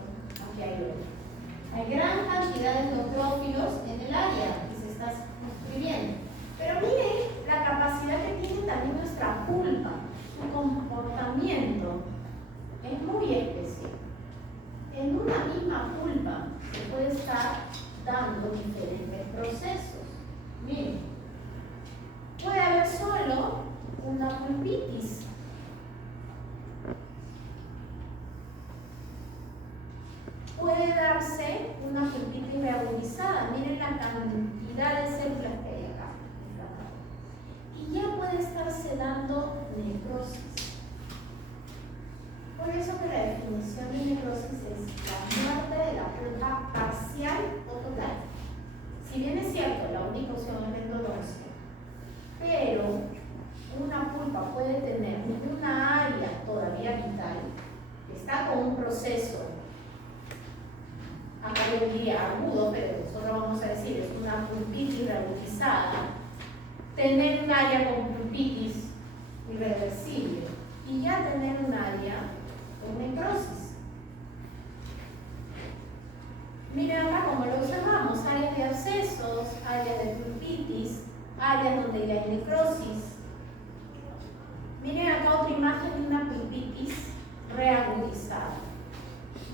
aquí hay otro. Hay gran cantidad de neutrófilos en el área que se está escribiendo. Pero miren la capacidad que tiene también nuestra pulpa. Su comportamiento es muy especial. En una misma pulpa se puede estar dando diferentes procesos. Miren, puede haber solo una pulpitis. Puede darse una pulpitis reagudizada. Miren la cantidad de células que hay acá. Y ya puede estarse dando necrosis. Por eso que la definición de necrosis es la muerte de la pulpa parcial o total. Si bien es cierto, la única opción es la endodoncia, pero una pulpa puede tener una área todavía vital, que está con un proceso, acá yo diría agudo, pero nosotros vamos a decir es una pulpitis reagudizada, tener un área con pulpitis irreversible y ya tener un área con necrosis. Miren acá como lo observamos, áreas de abscesos, áreas de pulpitis, áreas donde ya hay necrosis. Miren acá otra imagen de una pulpitis reagudizada.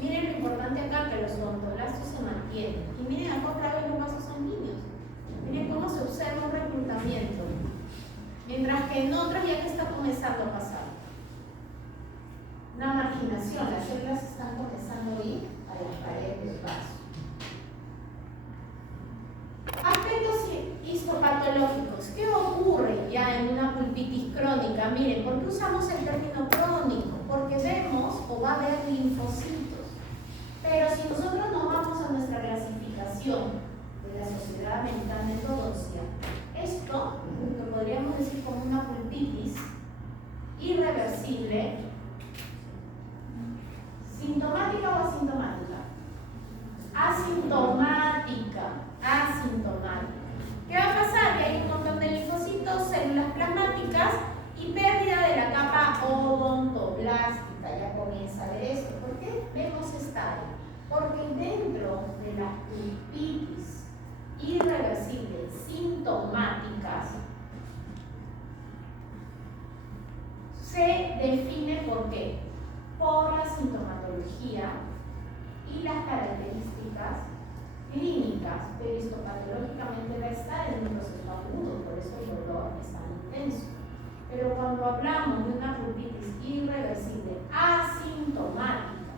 Miren lo importante acá que los odontoblastos se mantienen. Y miren acá otra vez los vasos sanguíneos. Miren cómo se observa un reclutamiento. Mientras que en otras ya que está comenzando a pasar. Una marginación, las células están comenzando a ir a las paredes del vaso. Aspectos histopatológicos. ¿Qué ocurre ya en una pulpitis crónica? Miren, ¿por qué usamos el término crónico? Porque vemos o va a haber linfocitos. Pero si nosotros nos vamos a nuestra clasificación de la Sociedad Americana de Endodoncia, esto lo podríamos decir como una pulpitis irreversible, sintomática o asintomática. Asintomática. ¿Qué va a pasar? Que hay un montón de linfocitos, células plasmáticas y pérdida de la capa odontoblástica. Ya comienza a ver esto. ¿Por qué vemos esta área? Porque dentro de las pulpitis irreversibles sintomáticas se define por qué? Por la sintomatología y las características clínicas, pero histopatológicamente va a estar en un proceso agudo, por eso el dolor es tan intenso. Pero cuando hablamos de una pulpitis irreversible asintomática,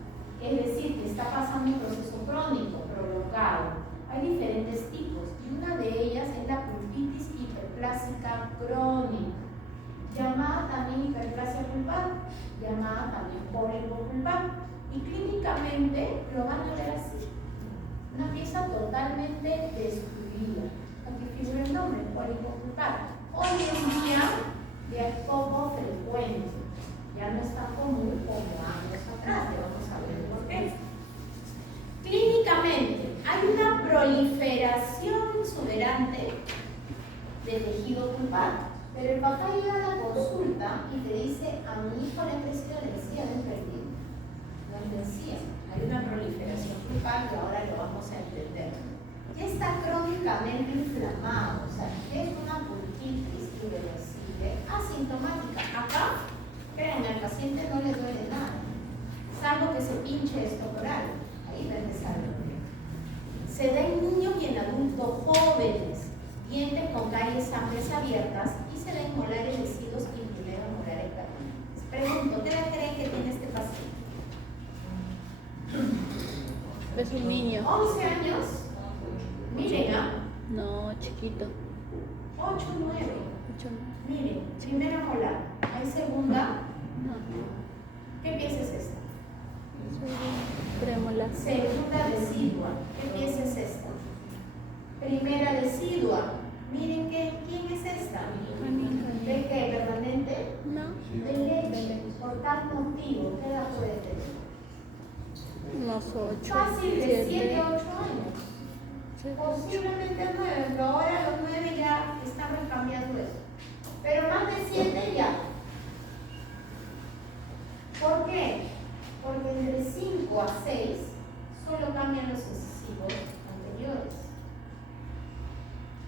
es decir, que está pasando un proceso crónico, prolongado, hay diferentes tipos, y una de ellas es la pulpitis hiperplásica crónica, llamada también hiperplasia pulpar, llamada también pólipo pulpar, y clínicamente lo van a ver así. Una pieza totalmente destruida. Aquí figura el nombre, pólipo pulpar. Hoy en día ya es poco frecuente, ya no es tan común como años atrás, ya vamos a ver por qué. Clínicamente hay una proliferación exuberante del tejido pulpar, pero el papá llega a la consulta y te dice: a mi hijo le ha crecido la encía de un perdido. No es la encía. Hay una proliferación pulpar y ahora lo vamos a entender. Ya está crónicamente inflamado, o sea, es una pulpitis irreversible asintomática. Acá, créanme, al paciente no le duele nada, salvo que se pinche esto por algo. Ahí va a empezar el problema. Se da en niños y en adultos jóvenes, dientes con caries amplias abiertas y se ven molares decidos y primero molares permanentes. Pregunto, ¿qué edad creen que tiene este paciente? Es un niño. 11 años. Miren, ¿ah? No, chiquito. 8, 9. 8 no. Miren, primera molar. ¿Hay segunda? No. ¿Qué pieza es esta? Premolar. Segunda decidua. ¿Qué pieza es esta? Primera decidua. Miren, ¿quién es esta? ¿De qué? ¿Permanente? No. De leche. Por tal motivo, ¿qué edad puede tener? Unos 8. Fácil de 7 a 8 años. 7. Posiblemente 9, pero ahora los 9 ya están cambiando eso. a 6, solo cambian los incisivos anteriores.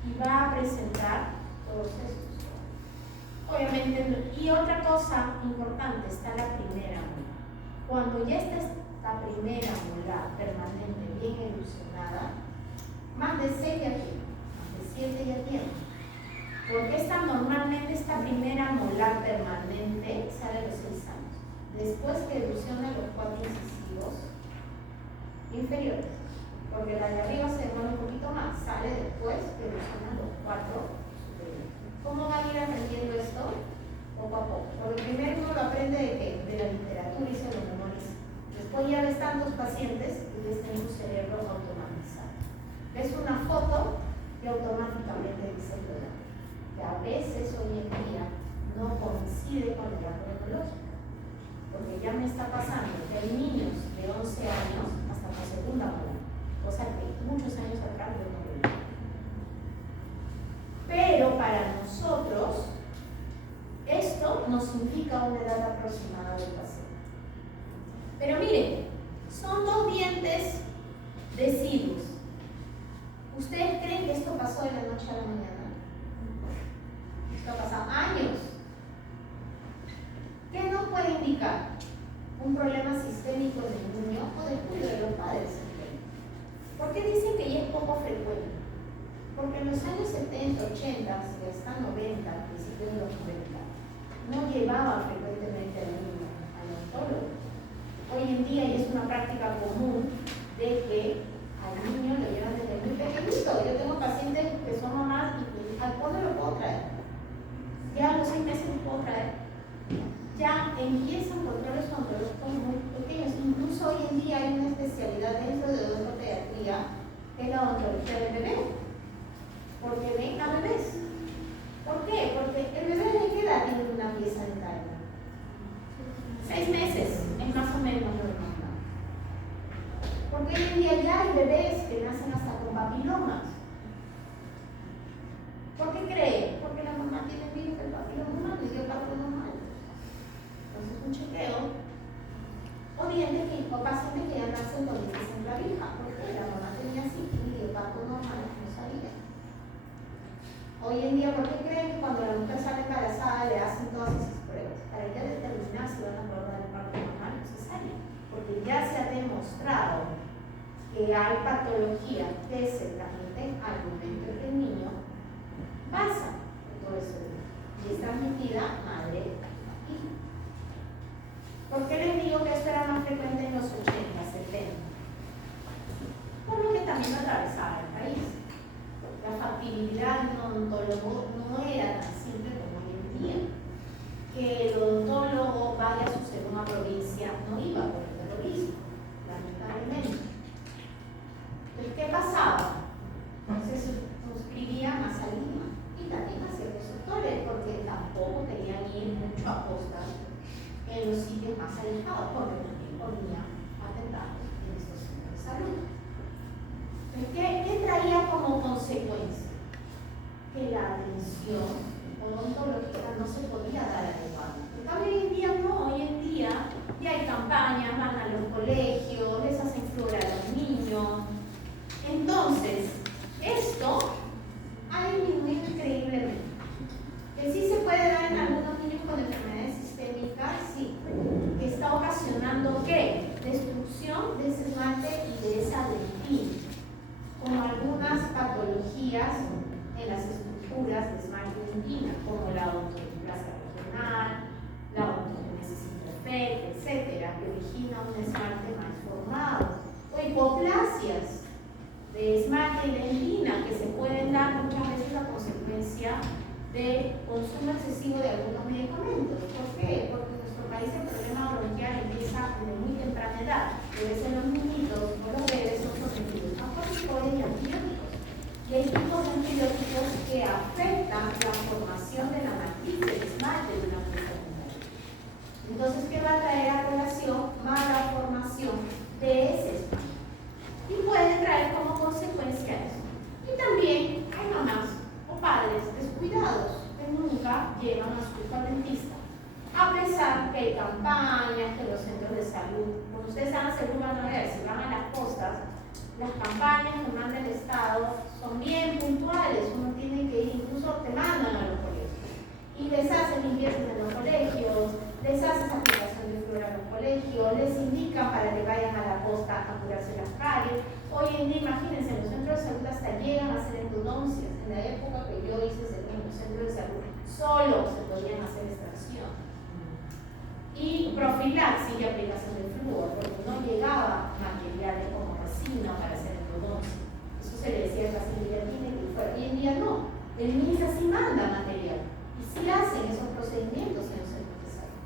Y va a presentar todos estos. Obviamente, y otra cosa importante, está la primera molar. Cuando ya está esta primera molar permanente bien erosionada, más de 6 ya tiene, más de 7 ya tiene. Porque normalmente esta primera molar permanente sale a los 6 años. Después que erosiona los 4 incisivos inferiores. Porque la de arriba se demora un poquito más, sale después que erosionan los 4 superiores. ¿Cómo van a ir aprendiendo esto? Poco a poco. Por lo primero uno lo aprende de qué? De la literatura y se lo memoriza. Después ya ves tantos pacientes y ya está en su cerebro automatizado. Ves una foto y automáticamente dice el programa. Que a veces hoy en día no coincide con el dato cronológico. Porque ya me está pasando que hay niños de 11 años hasta la segunda molar. O sea que muchos años atrás yo no lo vi. Pero para nosotros, esto nos indica una edad aproximada del paciente. Pero miren, son 2 dientes deciduos. ¿Ustedes creen que esto pasó de la noche a la mañana? Esto ha pasado años. ¿Qué nos puede indicar? Un problema sistémico en el niño o descuido de los padres. ¿Por qué dicen que ya es poco frecuente? Porque en los años 70, 80 y hasta 90, principios de los 90, no llevaba frecuentemente al niño al odontólogo. Hoy en día ya es una práctica común de que al niño lo llevan desde muy pequeñito. Yo tengo pacientes que son mamás y ¿al cuándo lo puedo traer? Ya a los 6 meses lo puedo traer. Ya empiezan controles muy pequeños. Incluso hoy en día hay una especialidad dentro de odontopediatría que es la odontología del bebé. Porque ven a bebés. ¿Por qué? Porque el bebé de qué edad tiene una pieza dental. 6 meses es más o menos lo normal. Porque hoy en día ya hay bebés que nacen hasta con papilomas. ¿Por qué cree? Porque la mamá tiene virus del papiloma humano y dio parto normal. Entonces un chequeo o dientes o pacientes que ya nacen con dientes en clavija. ¿Por qué? La mamá tenía sífilis y dio parto normal, no sabía. Hoy en día, ¿por qué creen que cuando la mujer sale embarazada le hacen todas esas pruebas? Para ya determinar si van a poder dar el parto normal o cesárea. Porque ya se ha demostrado que hay patología que se transmiten al momento en que el niño pasa todo eso y es transmitida madre a hijo. ¿Por qué les digo que esto era más frecuente en los 80, 70? Por lo que también atravesaba el país. La factibilidad de un odontólogo no era tan simple como hoy en día. Que el odontólogo vaya a su segunda provincia no iba por el terrorismo, lamentablemente. Entonces, ¿qué pasaba? Se suscribía más a Lima y también a ciertos sectores, porque tampoco querían ir mucho a costa en los sitios más alejados, porque también ponían atentados en estos centros de salud. ¿Qué traía como consecuencia? Que la atención odontológica no se podía dar adecuadamente. En cambio, hoy en día no, hoy en día ya hay campañas, van a los colegios, les hacen flora a los niños. Entonces, esto ha disminuido increíblemente. Que sí se puede dar en algunos niños con enfermedades sistémicas, sí, que está ocasionando ¿qué? Destrucción de ese esmalte y de esa dentina, como algunas patologías en las estructuras de esmalte y dentina, como la odontoplasia regional, la odontogenesis imperfecta, etcétera, que origina un esmalte mal formado, o hipoplasias de esmalte y dentina que se pueden dar muchas veces a consecuencia de consumo excesivo de algunos medicamentos. ¿Por qué? Porque en nuestro país el problema bronquial empieza desde muy temprana edad. Debe ser los niñitos o los bebés son sometidos a corticoides y antibióticos. Y hay tipos de antibióticos que afectan la formación de la matriz del esmalte de una pieza dental. Entonces, ¿qué va a traer a colación? Mala formación de ese esmalte. Y puede traer como consecuencia eso. Y también hay mamás o padres descuidados que nunca llevan a su hijo al dentista A pesar que hay campañas, que los centros de salud, como ustedes están seguros van a ver, si van a las costas, las campañas que manda el Estado son bien puntuales, uno tiene que ir, incluso te mandan a los colegios y les hacen limpiezas en los colegios, les hacen aplicación de flúor a los colegios, les indican para que vayan a la costa a curarse las caries. Hoy en día, imagínense, los centros de salud hasta llegan a hacer endodoncias. En la época que yo hice en los centros de salud, solo se podían hacer extracción. Y profilaxis y aplicación de flúor, porque no llegaba materiales como resina para hacer endodoncia. Eso se le decía a la tiene que fuera. Hoy en día no. El MINSA sí manda material y sí hacen esos procedimientos en los centros de salud.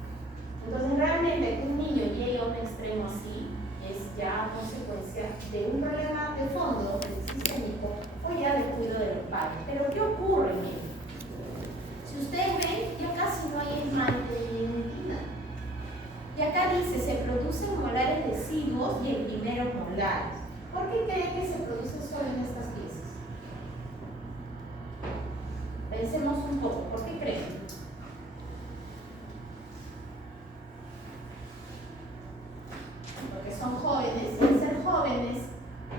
Entonces, realmente que un niño llegue a un extremo así es ya consecuencia de un problema de fondo del sistémico o ya de cuidado de los padres. Pero ¿qué ocurre? Miren, si ustedes ven, ya casi no hay esmalte ni dentina. Y acá dice, se producen molares deciduos y en primeros molares. ¿Por qué creen que se producen solo en estas piezas? Pensemos un poco, ¿por qué creen? Porque son jóvenes, y al ser jóvenes,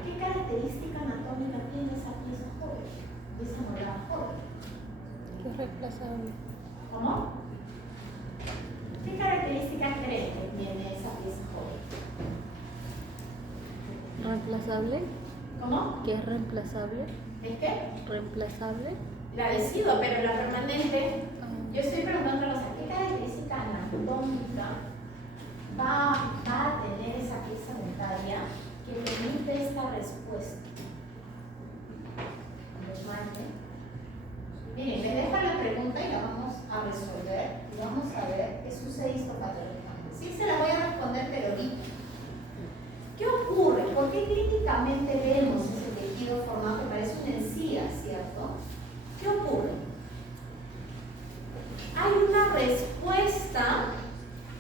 ¿qué característica anatómica tiene esa pieza joven? Esa molar joven. Que es reemplazable. ¿Cómo? ¿Qué características creen que tiene esa pieza joven? ¿Reemplazable? ¿Cómo? ¿Qué es reemplazable? ¿Es qué? ¿Reemplazable? La decido, pero la permanente, yo estoy preguntándolos a qué característica anatómica va a tener esa pieza dentaria que permite esta respuesta. Miren, me dejan la pregunta y la vamos a resolver y vamos a ver qué sucede histopatológicamente. Sí se la voy a responder, pero ahorita. ¿Qué ocurre? ¿Por qué clínicamente vemos ese tejido formado que parece una encía, cierto? ¿Qué ocurre? Hay una respuesta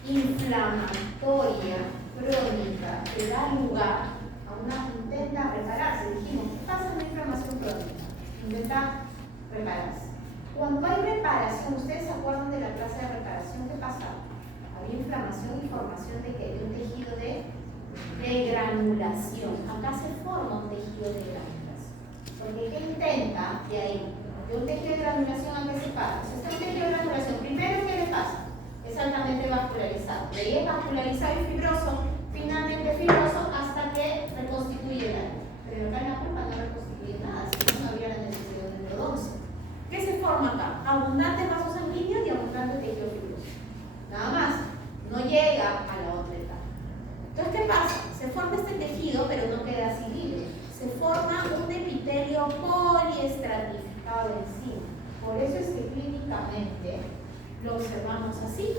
inflamatoria crónica que da lugar a una intenta repararse. Dijimos, ¿qué pasa en la inflamación crónica? Intenta repararse. Cuando hay reparación, ¿ustedes se acuerdan de la clase de reparación? ¿Qué pasaba? Había inflamación y formación de un tejido de granulación. Acá se forma un tejido de granulación. Porque ¿qué intenta de ahí? De un tejido de granulación a qué se pasa. O sea, este tejido de granulación, primero, ¿qué le pasa? Es altamente vascularizado. De ahí es vascularizado y fibroso, finalmente fibroso hasta que reconstituye el área. Pero acá en la pulpa no reconstituye nada, si no, no habría la necesidad de endodoncia. ¿Qué se forma acá? Abundantes vasos sanguíneos y abundante tejido fibroso. Nada más. No llega a la otra etapa. Entonces, ¿qué pasa? Se forma este tejido, pero no queda así libre. Se forma un epitelio poliestratificado encima. Por eso es que clínicamente lo observamos así.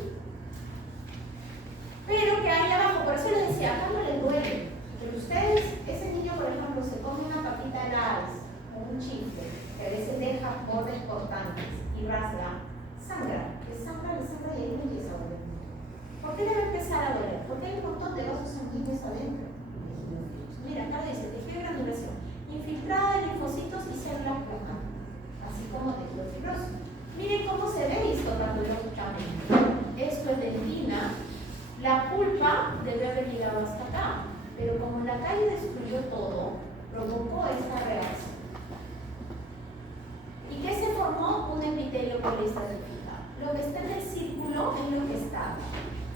Pero que hay abajo, por eso les decía, acá no les duele. Pero ustedes, ese niño, por ejemplo, se come una papita Lays o un chifle, que a veces deja bordes cortantes y rasga, sangra. Le sangra y ahí no empieza a doler. ¿Por qué debe empezar a doler? Porque hay un montón de vasos sanguíneos adentro. Mira, acá dice tejido de granulación, infiltrada de linfocitos y células rojas, así como tejido fibroso. Miren cómo se ve histopatológicamente. Esto es dentina. La pulpa debe haber llegado hasta acá, pero como la calle destruyó todo, provocó esta reacción. ¿Y qué se formó? Un epitelio poliestratificado. Lo que está en el círculo es lo que está.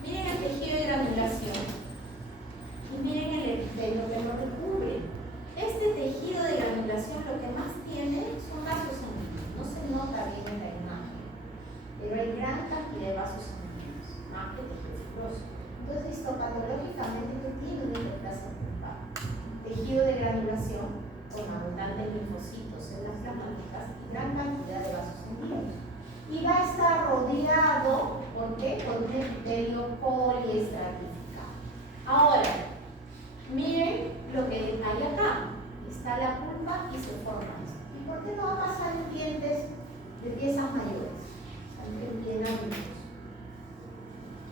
Miren el tejido de granulación y miren el epitelio que lo recubre. Este tejido de granulación lo que más tiene son vasos sanguíneos. No se nota bien en la imagen, pero hay gran cantidad de vasos sanguíneos, más que tejido fibroso. Entonces, histopatológicamente, ¿qué tiene una hiperplasia pulpar? Tejido de granulación con abundantes linfocitos, células plasmáticas y gran cantidad de vasos sanguíneos. Y va a estar rodeado, ¿por qué? Por un epitelio poliestratificado. Ahora, miren lo que hay acá. Está la pulpa y se forma esto. ¿Y por qué no va a pasar en dientes de piezas mayores? En pie adultos.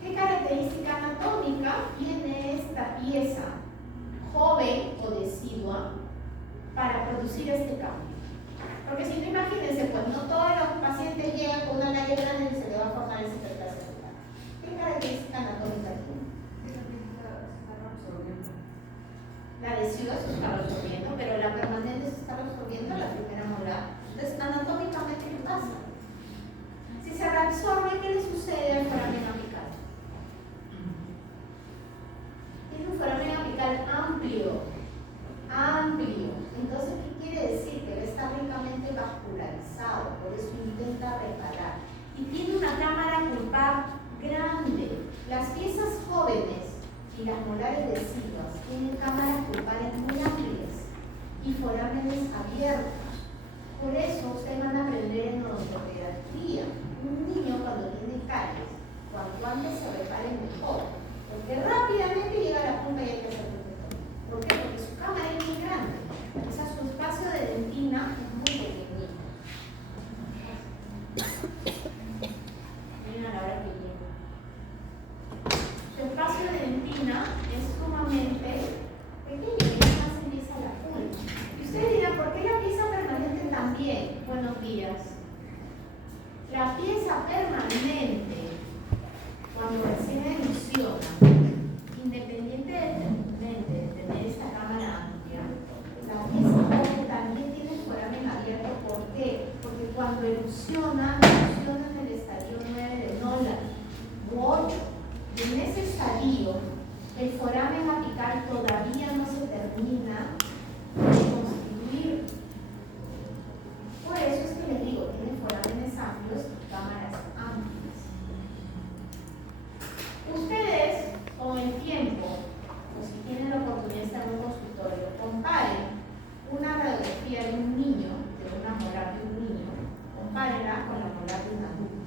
¿Qué característica anatómica tiene esta pieza joven o decidua para producir este cambio? Porque si no, imagínense, pues no todos los pacientes llegan con una calle grande y se le va a formar ese hiperplasia pulpar. y las molares deciduas tienen cámaras pulpares muy amplias y forámenes abiertos. Por eso ustedes van a aprender en odontopediatría. Un niño cuando tiene caries, cuanto antes se repare mejor, porque rápidamente llega a la punta y hay que hacer protectomía. ¿Por qué? Porque su cámara es muy grande, o sea, su espacio de dentina es muy pequeñito. Miren a la hora que llega. Su espacio de dentina es sumamente pequeño y además empieza la punta. Y ustedes dirán, ¿por qué la pieza permanente también? Buenos días. La pieza permanente, cuando recién eluciona, independientemente de tener esta cámara amplia, la pieza joven también tiene el foramen abierto. ¿Por qué? Porque cuando eluciona en el estadio 9 de Nolan u 8. Y en ese estadio, el foramen apical todavía no se termina de constituir. Por eso es que les digo, tienen forámenes amplios y cámaras amplias. Ustedes, con el tiempo, o si tienen la oportunidad de estar en un consultorio, comparen una radiografía de un niño, de una molar de un niño, compárenla con la molar de un adulto.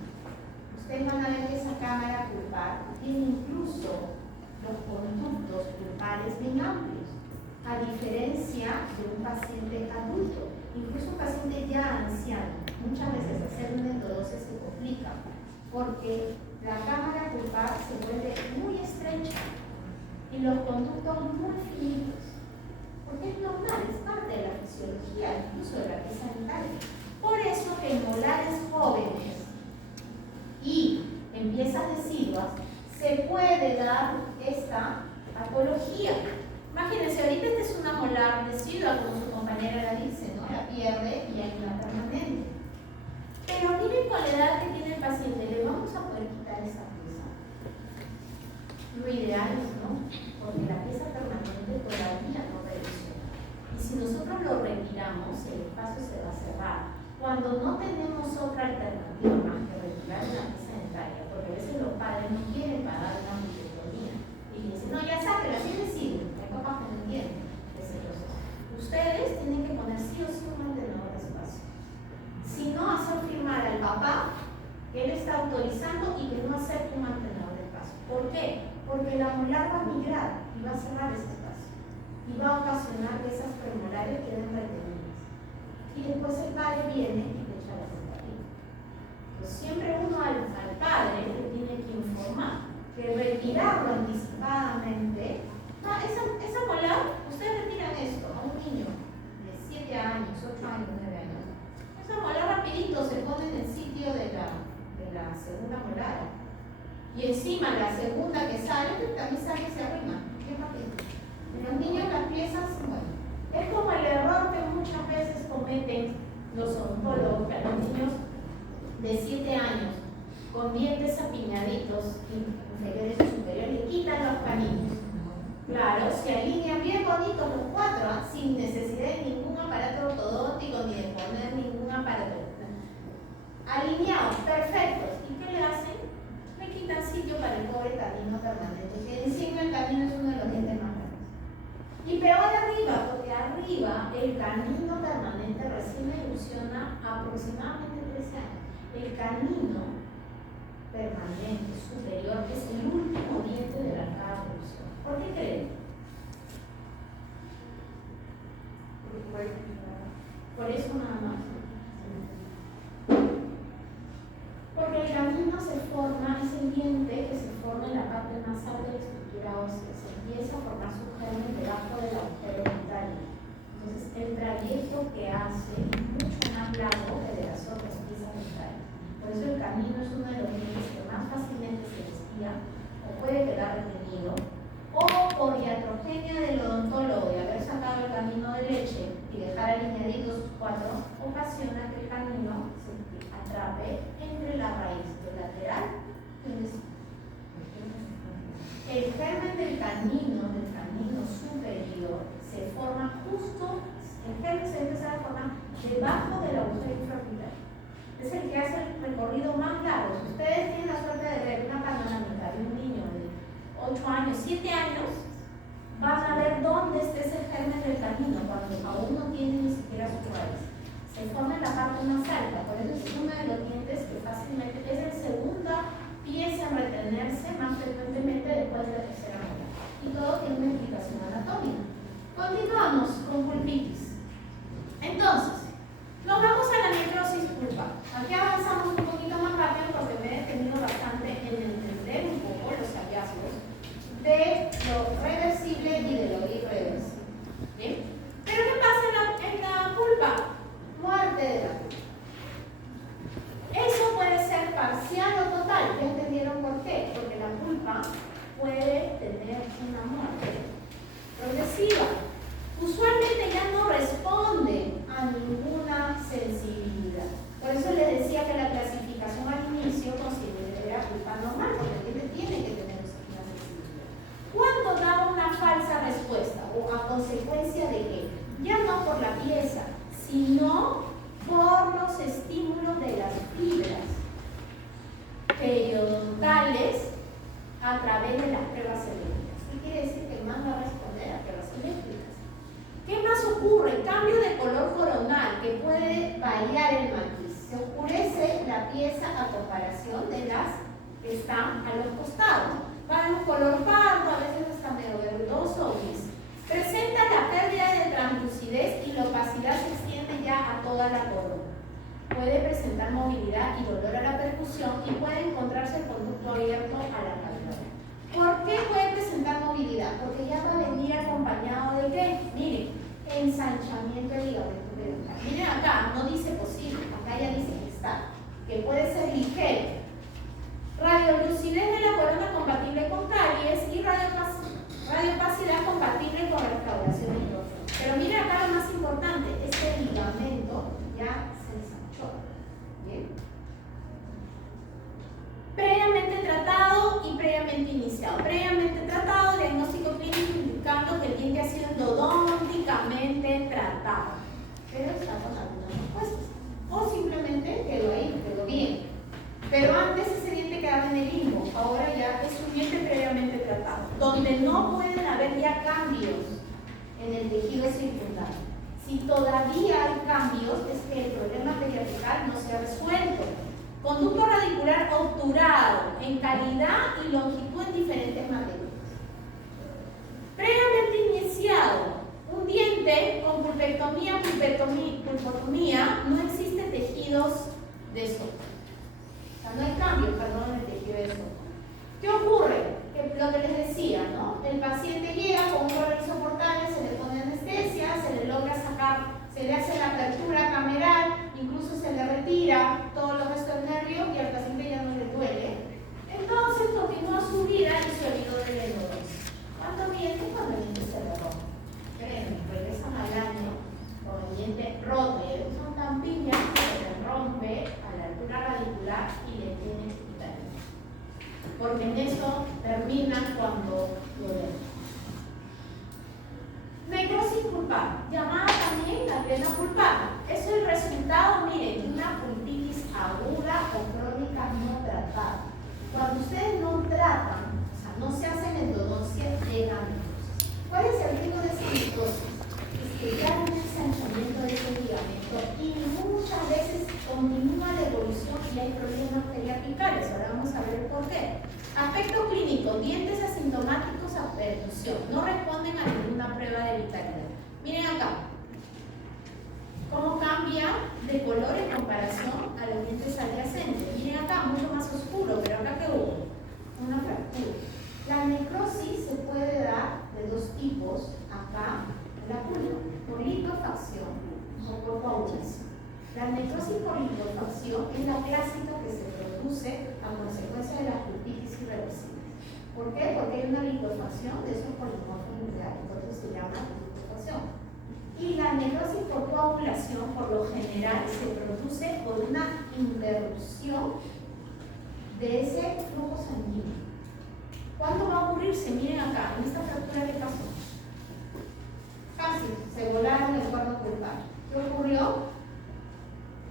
Ustedes van a ver que esa cámara pulpar tiene incluso los conductos pulpares bien amplios, a diferencia de un paciente adulto. Incluso un paciente ya anciano, muchas veces hacer una endodosis se complica porque la cámara pulpar se vuelve muy estrecha y los conductos muy finitos, porque es normal, es parte de la fisiología, incluso de la pieza dental. Por eso que en molares jóvenes y en piezas deciduas se puede dar esta patología. Imagínense, ahorita esta es una molar decidua, como su compañera la dice, ¿no? La pierde y hay una permanente. Pero miren con la edad que tiene el paciente, ¿le vamos a poder quitar esa pieza? Lo ideal es no, porque la pieza permanente todavía no reacciona. Y si nosotros lo retiramos, el espacio se va a cerrar. Cuando no tenemos otra alternativa más que retirar una pieza dentaria, porque a veces los padres no quieren pagar una bichectomía y dicen, no, ya sáquela, así deciden. Hay papás que no entienden ese proceso. Ustedes tienen que poner sí o sí un mantenedor de espacio. Si no, hacer firmar al papá que él está autorizando y que no acepta un mantenedor de espacio. ¿Por qué? Porque la molar va a migrar y va a cerrar ese espacio y va a ocasionar que esas premolares queden retenidas. Y después el padre viene y te echa la sentadilla. Pues siempre uno al padre le tiene que informar que retirarlo anticipadamente. Esa molar, ustedes retiran esto a un niño de 7 años, 8 años, 9 años. Esa molar rapidito se pone en el sitio de la segunda molar. Y encima la segunda que sale, también sale y se arrima. ¿Qué rápido? En los niños las piezas, bueno, es como el error que muchas veces cometen los odontólogos, que a los niños de 7 años con dientes apiñaditos, inferiores y superiores, le quitan los caninos. Claro, se alinean bien bonitos los 4, sin necesidad de ningún aparato ortodóntico ni de poner ningún aparato. Alineados, perfectos. ¿Y qué le hacen? Le quitan sitio para el pobre canino permanente, que encima el canino es uno de los dientes más grandes. Y peor arriba, porque arriba el canino permanente recién evoluciona aproximadamente 13 años. El canino permanente superior es el último diente de la arcada evolución. ¿Por qué creen? Por eso nada más. Porque el canino se forma, es el diente que se forma en la parte más alta de la estructura ósea. Se empieza a formar su germen debajo del agujero dental. Entonces, el trayecto que hace es mucho más largo que de las otras piezas dentales. Por eso el canino es uno de los dientes que más fácilmente se desvía o puede quedar retenido. O por iatrogenia del odontólogo de haber sacado el canino de leche y dejar alineaditos sus 4, ocasiona que el canino se atrape entre la raíz del lateral y el esquina. El germen del canino superior, se forma justo, el germen se empieza a formar debajo del agujero infraocular. Es el que hace el recorrido más largo. Si ustedes tienen la suerte de ver una panorámica de un niño de 8 años, 7 años, camino, cuando aún no tiene ni siquiera su raíz. Se forma en la parte más alta, por eso es uno de los dientes que fácilmente es la segunda pieza en retenerse más frecuentemente después de la tercera molar. Y todo tiene una explicación anatómica. Continuamos con pulpitis. Entonces, nos vamos a la necrosis pulpar. Aquí avanzamos un poquito más rápido porque me he detenido bastante en entender un poco los hallazgos de lo reversible y de lo irreversible. ¿Bien? ¿Pero qué pasa en la pulpa? Muerte de la pulpa. Eso puede ser parcial o total. ¿Ya entendieron por qué? Porque la pulpa puede tener una muerte progresiva. Usualmente ya no responde a ninguna sensibilidad. Por eso les decía que la clasificación al inicio considera pulpa normal, porque el diente tiene que tener una sensibilidad. ¿Cuándo da una falsa respuesta? ¿O a consecuencia de qué? Ya no por la pieza, sino por los estímulos de las fibras periodontales a través de las pruebas eléctricas. ¿Qué quiere decir? Que el man va a responder a pruebas eléctricas. ¿Qué más ocurre? Cambio de color coronal que puede variar el matiz. Se oscurece la pieza a comparación de las que están a los costados. Va en un color pardo, a veces hasta medio verdoso o gris. Presenta la pérdida de translucidez y la opacidad se extiende ya a toda la corona. Puede presentar movilidad y dolor a la percusión y puede encontrarse el conducto abierto a la cavidad. ¿Por qué puede presentar movilidad? Porque ya va a venir acompañado de ¿qué? Miren, ensanchamiento del ligamento periodontal. Miren acá, no dice posible, acá ya dice que está, que puede ser ligero. Radiolucidez de la corona compatible con caries y radiopacidad compatible con restauración hidrógena. Pero miren acá lo más importante, este ligamento ya se ensanchó. ¿Bien? Previamente tratado y previamente iniciado. Previamente tratado, diagnóstico clínico indicando que el diente ha sido endodónticamente tratado, pero está con algunas respuestas. O simplemente quedó ahí, quedó bien. Pero antes ese diente quedaba en el limbo, ahora ya es un diente previamente tratado, donde no pueden haber ya cambios en el tejido circundante. Si todavía hay cambios, es que el problema periapical no se ha resuelto. Conducto radicular obturado en calidad y longitud en diferentes materias. Previamente iniciado, un diente con pulpectomía, pulpotomía, no existen tejidos de esto. O sea, no hay cambio, perdón, en el tejido de esto. ¿Qué ocurre? Lo que les decía, ¿no? El paciente llega con un dolor insoportable, se le pone anestesia, se le logra sacar, se le hace la apertura cameral, incluso se le retira todos los restos del nervio y al paciente ya no le duele. Entonces continúa su vida y se olvidó del endodoncia. ¿Cuándo viene? Cuando el diente se le rompe. Créanme, regresan al año con el diente roto. Y son tan piñas que se le rompe a la altura radicular y le tienen que quitar. Porque en eso terminan cuando lo dejan. Necrosis pulpar, llamada también la plena pulpar. Es el resultado, miren, de una pulpitis aguda o crónica no tratada. Cuando ustedes no tratan, o sea, no se hacen endodoncia, llegan necrosis. ¿Cuál es el riesgo de esa necrosis? Es que ya hay un ensanchamiento de ese ligamento y muchas veces continúa la evolución y hay problemas periapicales. Ahora vamos a ver por qué. Aspecto clínico, dientes asintomáticos a percusión, no responden a ninguna prueba de vitalidad. Miren acá, cómo cambia de color en comparación a los dientes adyacentes. Miren acá, mucho más oscuro, pero acá ¿qué hubo? Una fractura. La necrosis se puede dar de dos tipos acá en la pulpa, por liquefacción o por coagulación. La necrosis por liquefacción es la clásica que se produce a consecuencia de las pulpitis irreversibles. ¿Por qué? Porque hay una liquefacción de esos polimorfos nucleares, entonces se llama liquefacción. Y la necrosis por coagulación, por lo general, se produce por una interrupción de ese flujo sanguíneo. ¿Cuándo va a ocurrirse? Miren acá, en esta fractura que pasó. Fácil, se volaron el cuerno pulpar. ¿Qué ocurrió?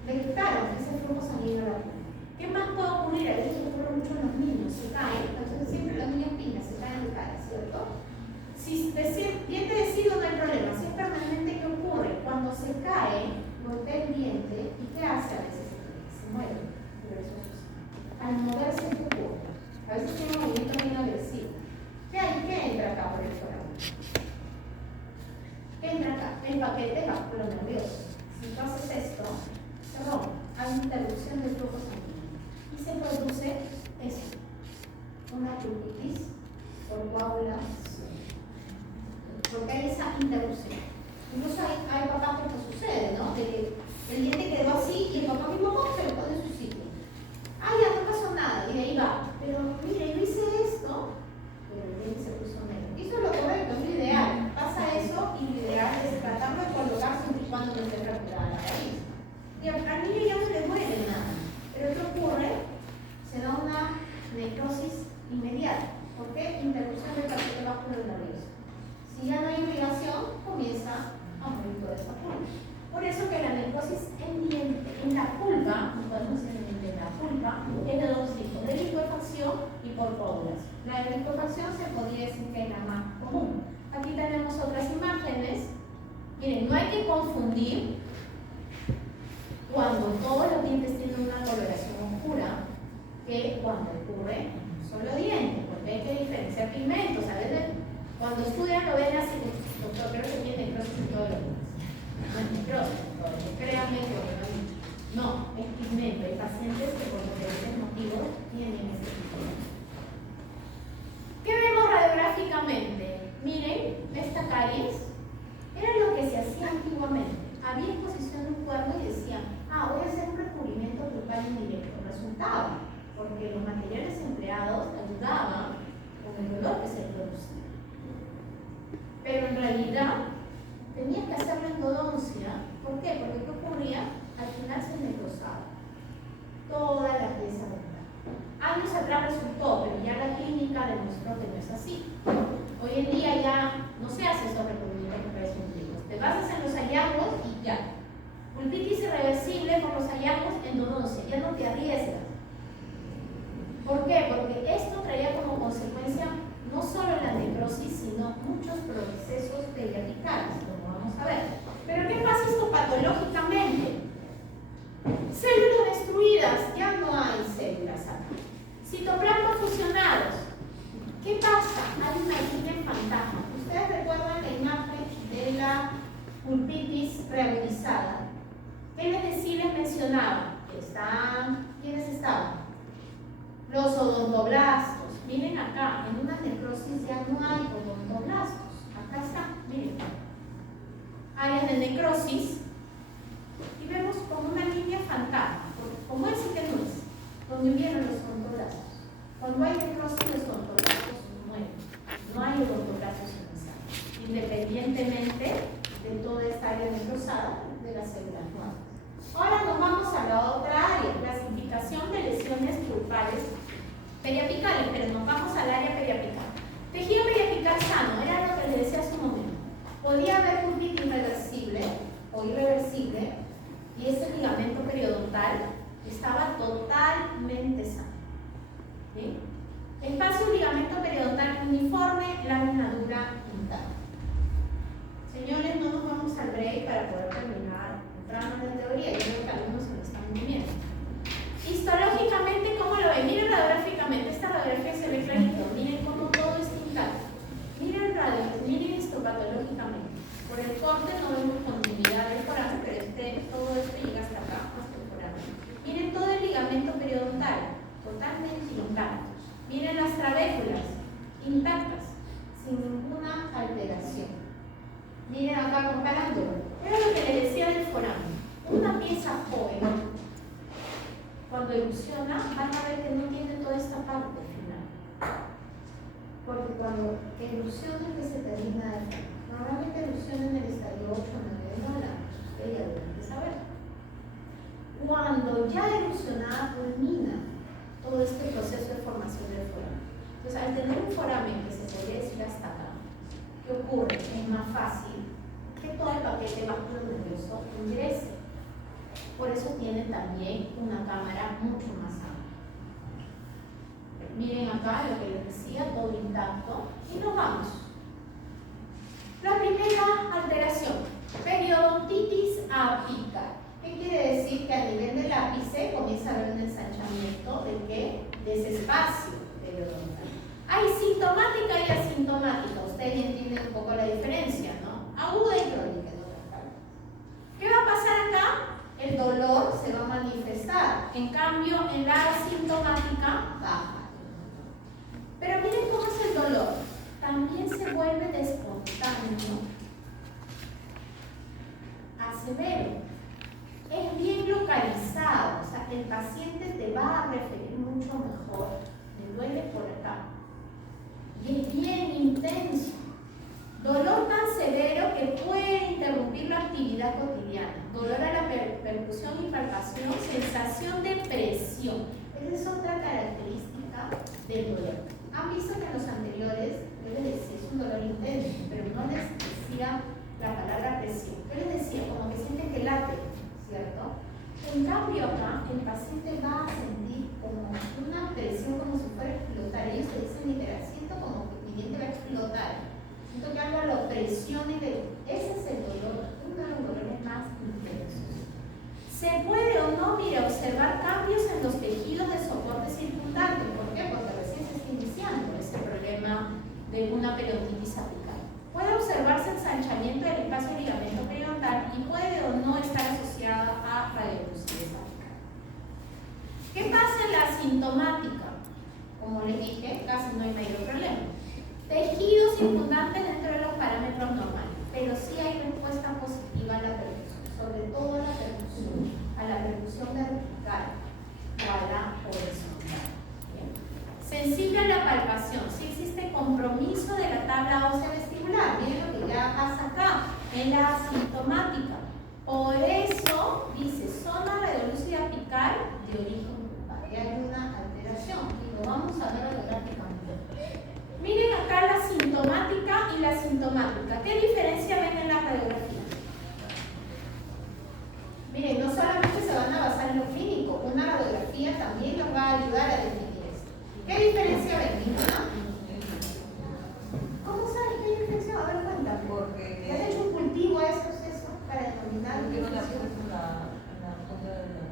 Le quitaron ese flujo sanguíneo a la pulpa. ¿Qué más puede ocurrir? A veces ocurre mucho en los niños, se caen, entonces siempre los niños piñas, se caen de cara, ¿cierto? Si diente decido no hay problema, si es permanente veces tiene un movimiento bien agresivo. ¿Qué entra acá por el foramen? ¿Qué entra acá? El paquete vasculonervioso. Si tú haces esto, se rompe. Hay interrupción del flujo sanguíneo. Y se produce eso, una pulpitis por coagulación. Porque hay esa interrupción. Incluso hay papás que esto sucede, ¿no? De que el diente quedó así y el papá mismo se lo pone en su sitio. Ah, ya no pasó nada, y de ahí va. Pero mire, yo hice esto, pero el diente se puso negro. Hizo lo correcto, es lo ideal. Pasa eso y lo ideal es tratarlo de colocar siempre y cuando no esté fracturada la raíz. Y al niño ya no le muere nada. Pero ¿qué ocurre? Se da una necrosis inmediata. ¿Por qué? Interrupción del paquete vasculonervioso. Si ya no hay irrigación, comienza a morir toda esta pulpa. Por eso que la necrosis en la pulpa, no podemos decir en la pulpa, es de dos tipos, de liquefacción y por coagulación. La de liquefacción se podría decir que es la más común. Aquí tenemos otras imágenes. Miren, no hay que confundir cuando todos los dientes tienen una coloración oscura que cuando ocurre un solo diente, porque hay que diferenciar pigmentos. A veces cuando estudian lo ven así, doctor, creo que tiene necrosis en todos los dientes. No es necrosis en todos los dientes, créanme que lo que no han dicho. No, es pigmento. Hay pacientes que por diferentes motivos tienen ese pigmento. ¿Qué vemos radiográficamente? Miren, esta caries era lo que se hacía antiguamente. Había exposición de un cuerno y decían, voy a hacer un recubrimiento pulpar indirecto. Resultaba, porque los materiales empleados ayudaban con el dolor que se producía. Pero en realidad tenía que hacer la endodoncia. ¿Por qué? Porque ¿qué ocurría? Al final se necrosaba toda la pieza dental. Años atrás resultó, pero ya la clínica demostró que no es así. Hoy en día ya no se hace esos recubrimientos presuntivos. Te basas en los hallazgos y ya. Pulpitis irreversible por los hallazgos, endodoncia, ya no te arriesgas. ¿Por qué? Porque esto traía como consecuencia no solo la necrosis, sino muchos procesos periapicales, como vamos a ver. Pero ¿qué pasa esto patológicamente? Células destruidas, ya no hay células acá. Citoplasmas fusionados. ¿Qué pasa? Hay una línea fantasma. Ustedes recuerdan la imagen de la pulpitis reagudizada. ¿Qué les mencionaba? ¿Quiénes estaban? Los odontoblastos. Miren acá, en una necrosis ya no hay odontoblastos. Acá está, miren. Áreas de necrosis. Y vemos como una línea fantasma. Como es y que no es. Donde hubieron los odontoblastos. Cuando hay necrosis, los odontoblastos mueren. No hay odontoblastos iniciales. Independientemente de toda esta área necrosada de las células nuevas. Ahora nos vamos a la otra área, clasificación de lesiones pulpares periapicales, pero nos vamos al área periapical. Tejido periapical sano, era lo que les decía hace un momento. Podía haber pulpitis irreversible o irreversible y ese ligamento periodontal estaba totalmente sano. ¿Sí? Espacio ligamento periodontal uniforme, lámina dura intacta. Señores, no nos vamos al break para poder terminar entrando en la teoría. Yo creo que algunos se lo están viendo. Histológicamente, ¿cómo lo ven? Miren radiográficamente, esta radiografía se ve clarito. Miren cómo todo está intacto. Miren miren histopatológicamente. Por el corte no vemos continuidad del foramen, pero todo esto llega hasta acá, hasta el foramen. Miren todo el ligamento periodontal, totalmente intacto. Miren las trabéculas, intactas, sin ninguna alteración. Miren acá comparando. Era lo que les decía del foramen. Una pieza joven, cuando erupciona, van a ver que no tiene toda esta parte final. Porque cuando erupciona es que se termina de hacer. Normalmente erupciona en el estadio 8 o 9 de la ella deben de saber. Cuando ya erupcionada culmina todo este proceso de formación del foramen. Entonces, al tener un foramen que se podría decir hasta acá, ¿qué ocurre? Es más fácil que todo el paquete vasculonervioso ingrese. Por eso tiene también una cámara mucho más amplia. Miren acá lo que les decía, todo intacto. Y nos vamos. La primera alteración, periodontitis apical. ¿Qué quiere decir? Que a nivel del ápice comienza a haber un ensanchamiento de ¿qué? De ese espacio periodontal. actividad cotidiana, dolor a la percusión y palpación, sensación de presión. Esa es otra característica del dolor. Han visto que en los anteriores yo les decía es un dolor intenso, pero no les decía la palabra presión. Yo les decía como que sienten que late, ¿cierto? En cambio acá el paciente va a sentir como una presión como si fuera a explotar. Ellos se dicen literal, siento como que mi diente va a explotar. Siento que algo lo presiona y ese es el dolor, uno de los dolores más intensos. Se puede o no, mire, observar cambios en los tejidos de soporte circundante. ¿Por qué? Porque recién se está iniciando ese problema de una periodontitis apical. Puede observarse ensanchamiento del espacio del ligamento periodontal y puede o no estar asociada a radiolucidez apical. ¿Qué pasa en la sintomática? Como les dije, casi no hay mayor problema. Tejido circundante dentro de los parámetros normales, pero sí hay respuesta positiva a la percusión, sobre todo a la percusión vertical o a la horizontal. ¿Bien? Sensible a la palpación, sí existe compromiso de la tabla ósea vestibular. Miren lo que ya pasa acá en la asintomática. Por eso dice zona radiolúcida apical de origen grupal. Y hay una alteración y lo vamos a ver radiográficamente. Miren acá la sintomática y la sintomática. ¿Qué diferencia ven en la radiografía? Miren, no solamente se van a basar en lo clínico, una radiografía también nos va a ayudar a definir esto. ¿Qué diferencia ven? ¿Cómo saben qué diferencia? A ver, cuenta. Porque ¿has hecho un cultivo a ese proceso para determinar qué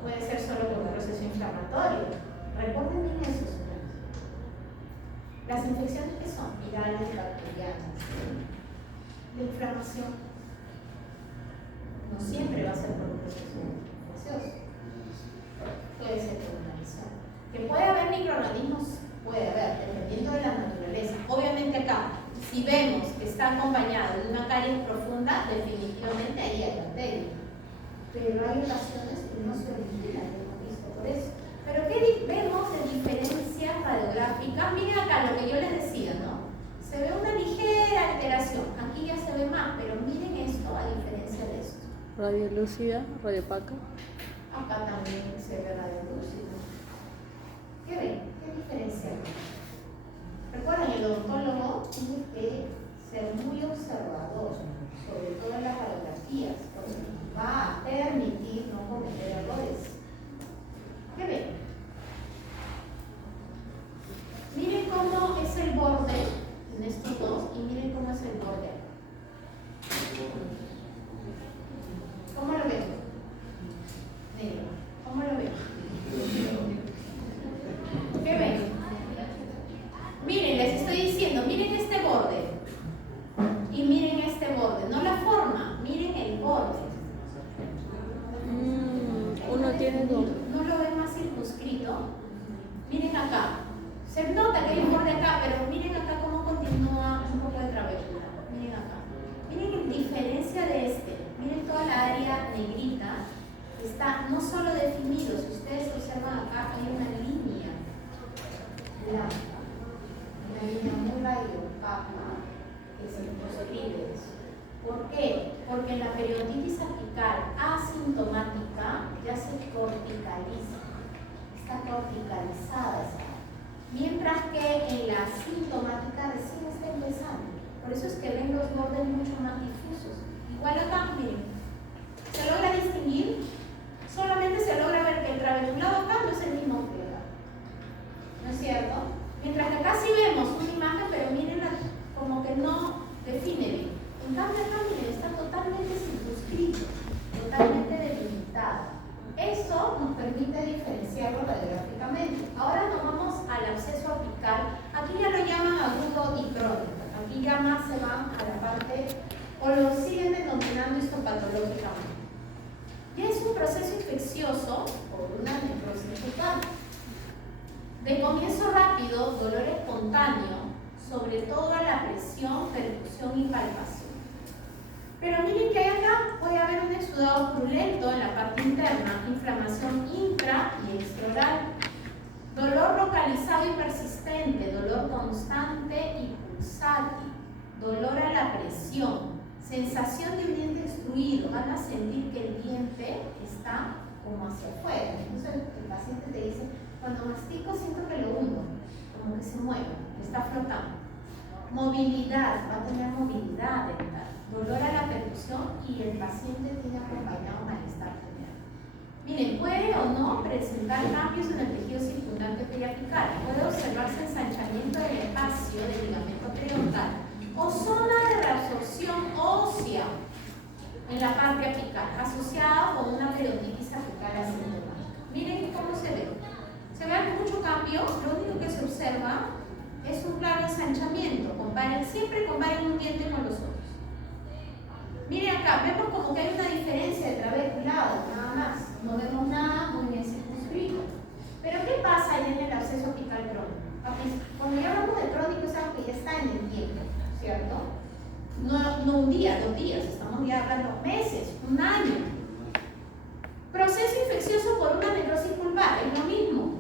puede ser solo por un proceso inflamatorio? Recuerden bien eso. Las infecciones que son virales, bacterianas, la inflamación no siempre va a ser por un proceso infeccioso, puede ser pulmonarizado. Que puede haber microorganismos, puede haber, dependiendo de la naturaleza. Obviamente acá, si vemos que está acompañado de una caries profunda, definitivamente ahí hay bacteria. Pero hay ocasiones que no se originan, hemos visto por eso. Pero ¿qué vemos de diferencia radiográfica? Miren acá lo que yo les decía, ¿no? Se ve una ligera alteración. Aquí ya se ve más, pero miren esto a diferencia de esto. Radiolúcida, radiopaca. Acá también se ve radiolúcida. ¿Qué ven? ¿Qué diferencia hay? Recuerden, el odontólogo tiene que ser muy observador, sobre todo en las radiografías, porque va a permitir no cometer errores. ¿Qué ven? Miren cómo es el borde en estos dos y miren cómo es el borde. ¿Cómo lo ven? Negro. ¿Cómo lo ven? ¿Qué ven? Miren, les estoy diciendo, miren este borde y miren este borde, no la forma, miren el borde. Uno tiene dos. ¿No lo ven más circunscrito? Miren acá. Se nota que hay un borde acá, pero miren acá cómo continúa un poco de travesura. Miren acá. Miren la diferencia de este. Miren toda la área negrita. Está no solo definido, si ustedes observan acá, hay una línea blanca. Una línea muy radiopaca que se proscribe eso. ¿Por qué? Porque en la periodontitis apical asintomática ya se corticaliza, está corticalizada esa área. Mientras que en la sintomática recién está empezando. Por eso es que ven los bordes mucho más difusos. Igual acá, miren, ¿se logra distinguir? Solamente se logra ver que el trabeculado acá no es el mismo que acá. ¿No es cierto? Mientras que acá sí vemos una imagen, pero miren como que no define bien. En cambio acá, miren, está totalmente circunscrito, totalmente delimitado. Eso nos permite diferenciarlo radiográficamente. Ahora nos vamos al absceso apical. Aquí ya lo llaman agudo y crónico. Aquí ya más se van a la parte, o lo siguen denominando histopatológicamente. Ya es un proceso infeccioso por una necrosis apical. De comienzo rápido, dolor espontáneo, sobre todo a la presión, percusión y palpación. Pero miren que hay acá, puede haber un exudado purulento en la parte interna, inflamación intra y extraoral, dolor localizado y persistente, dolor constante y pulsátil, dolor a la presión, sensación de un diente extruido, van a sentir que el diente está como hacia afuera. Entonces el paciente te dice, cuando mastico siento que lo hundo, como que se mueve, está flotando. Movilidad, va a tener movilidad dental, dolor a la percusión y el paciente tiene acompañado malestar general. Miren, puede o no presentar cambios en el tejido circundante periapical, puede observarse ensanchamiento del espacio del ligamento periodontal o zona de reabsorción ósea en la parte apical, asociada con una periodontitis apical asintomática. Miren cómo se ve. Se ve mucho cambio, lo único que se observa es un claro ensanchamiento. Siempre comparen un diente con los otros. Miren acá, vemos como que hay una diferencia de trabeculado, nada más. No vemos nada muy bien circunscrito. Pero ¿qué pasa ahí en el absceso apical crónico? Cuando ya hablamos de crónico es algo que ya está en el tiempo, ¿cierto? No un día, 2 días, estamos ya hablando meses, un año. Proceso infeccioso por una necrosis pulvar, es lo mismo.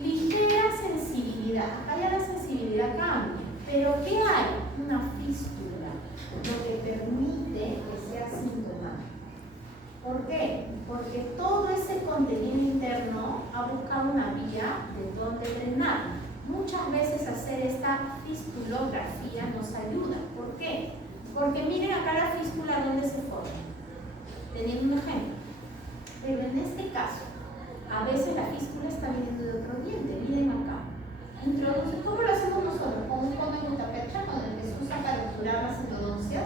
Ligera sensibilidad, acá ya la sensibilidad cambia, pero ¿qué hay? Una fístula, lo que permite que sea sintomático. ¿Por qué? Porque todo ese contenido interno ha buscado una vía de donde drenar. Muchas veces hacer esta fistulografía nos ayuda. ¿Por qué? Porque miren acá la fístula donde se forma. Teniendo un ejemplo. Pero en este caso, a veces la fístula está viniendo de otro diente. Miren acá. ¿Cómo lo hacemos nosotros? Con un cono de gutapercha, con el que se usa para obturar las endodoncias.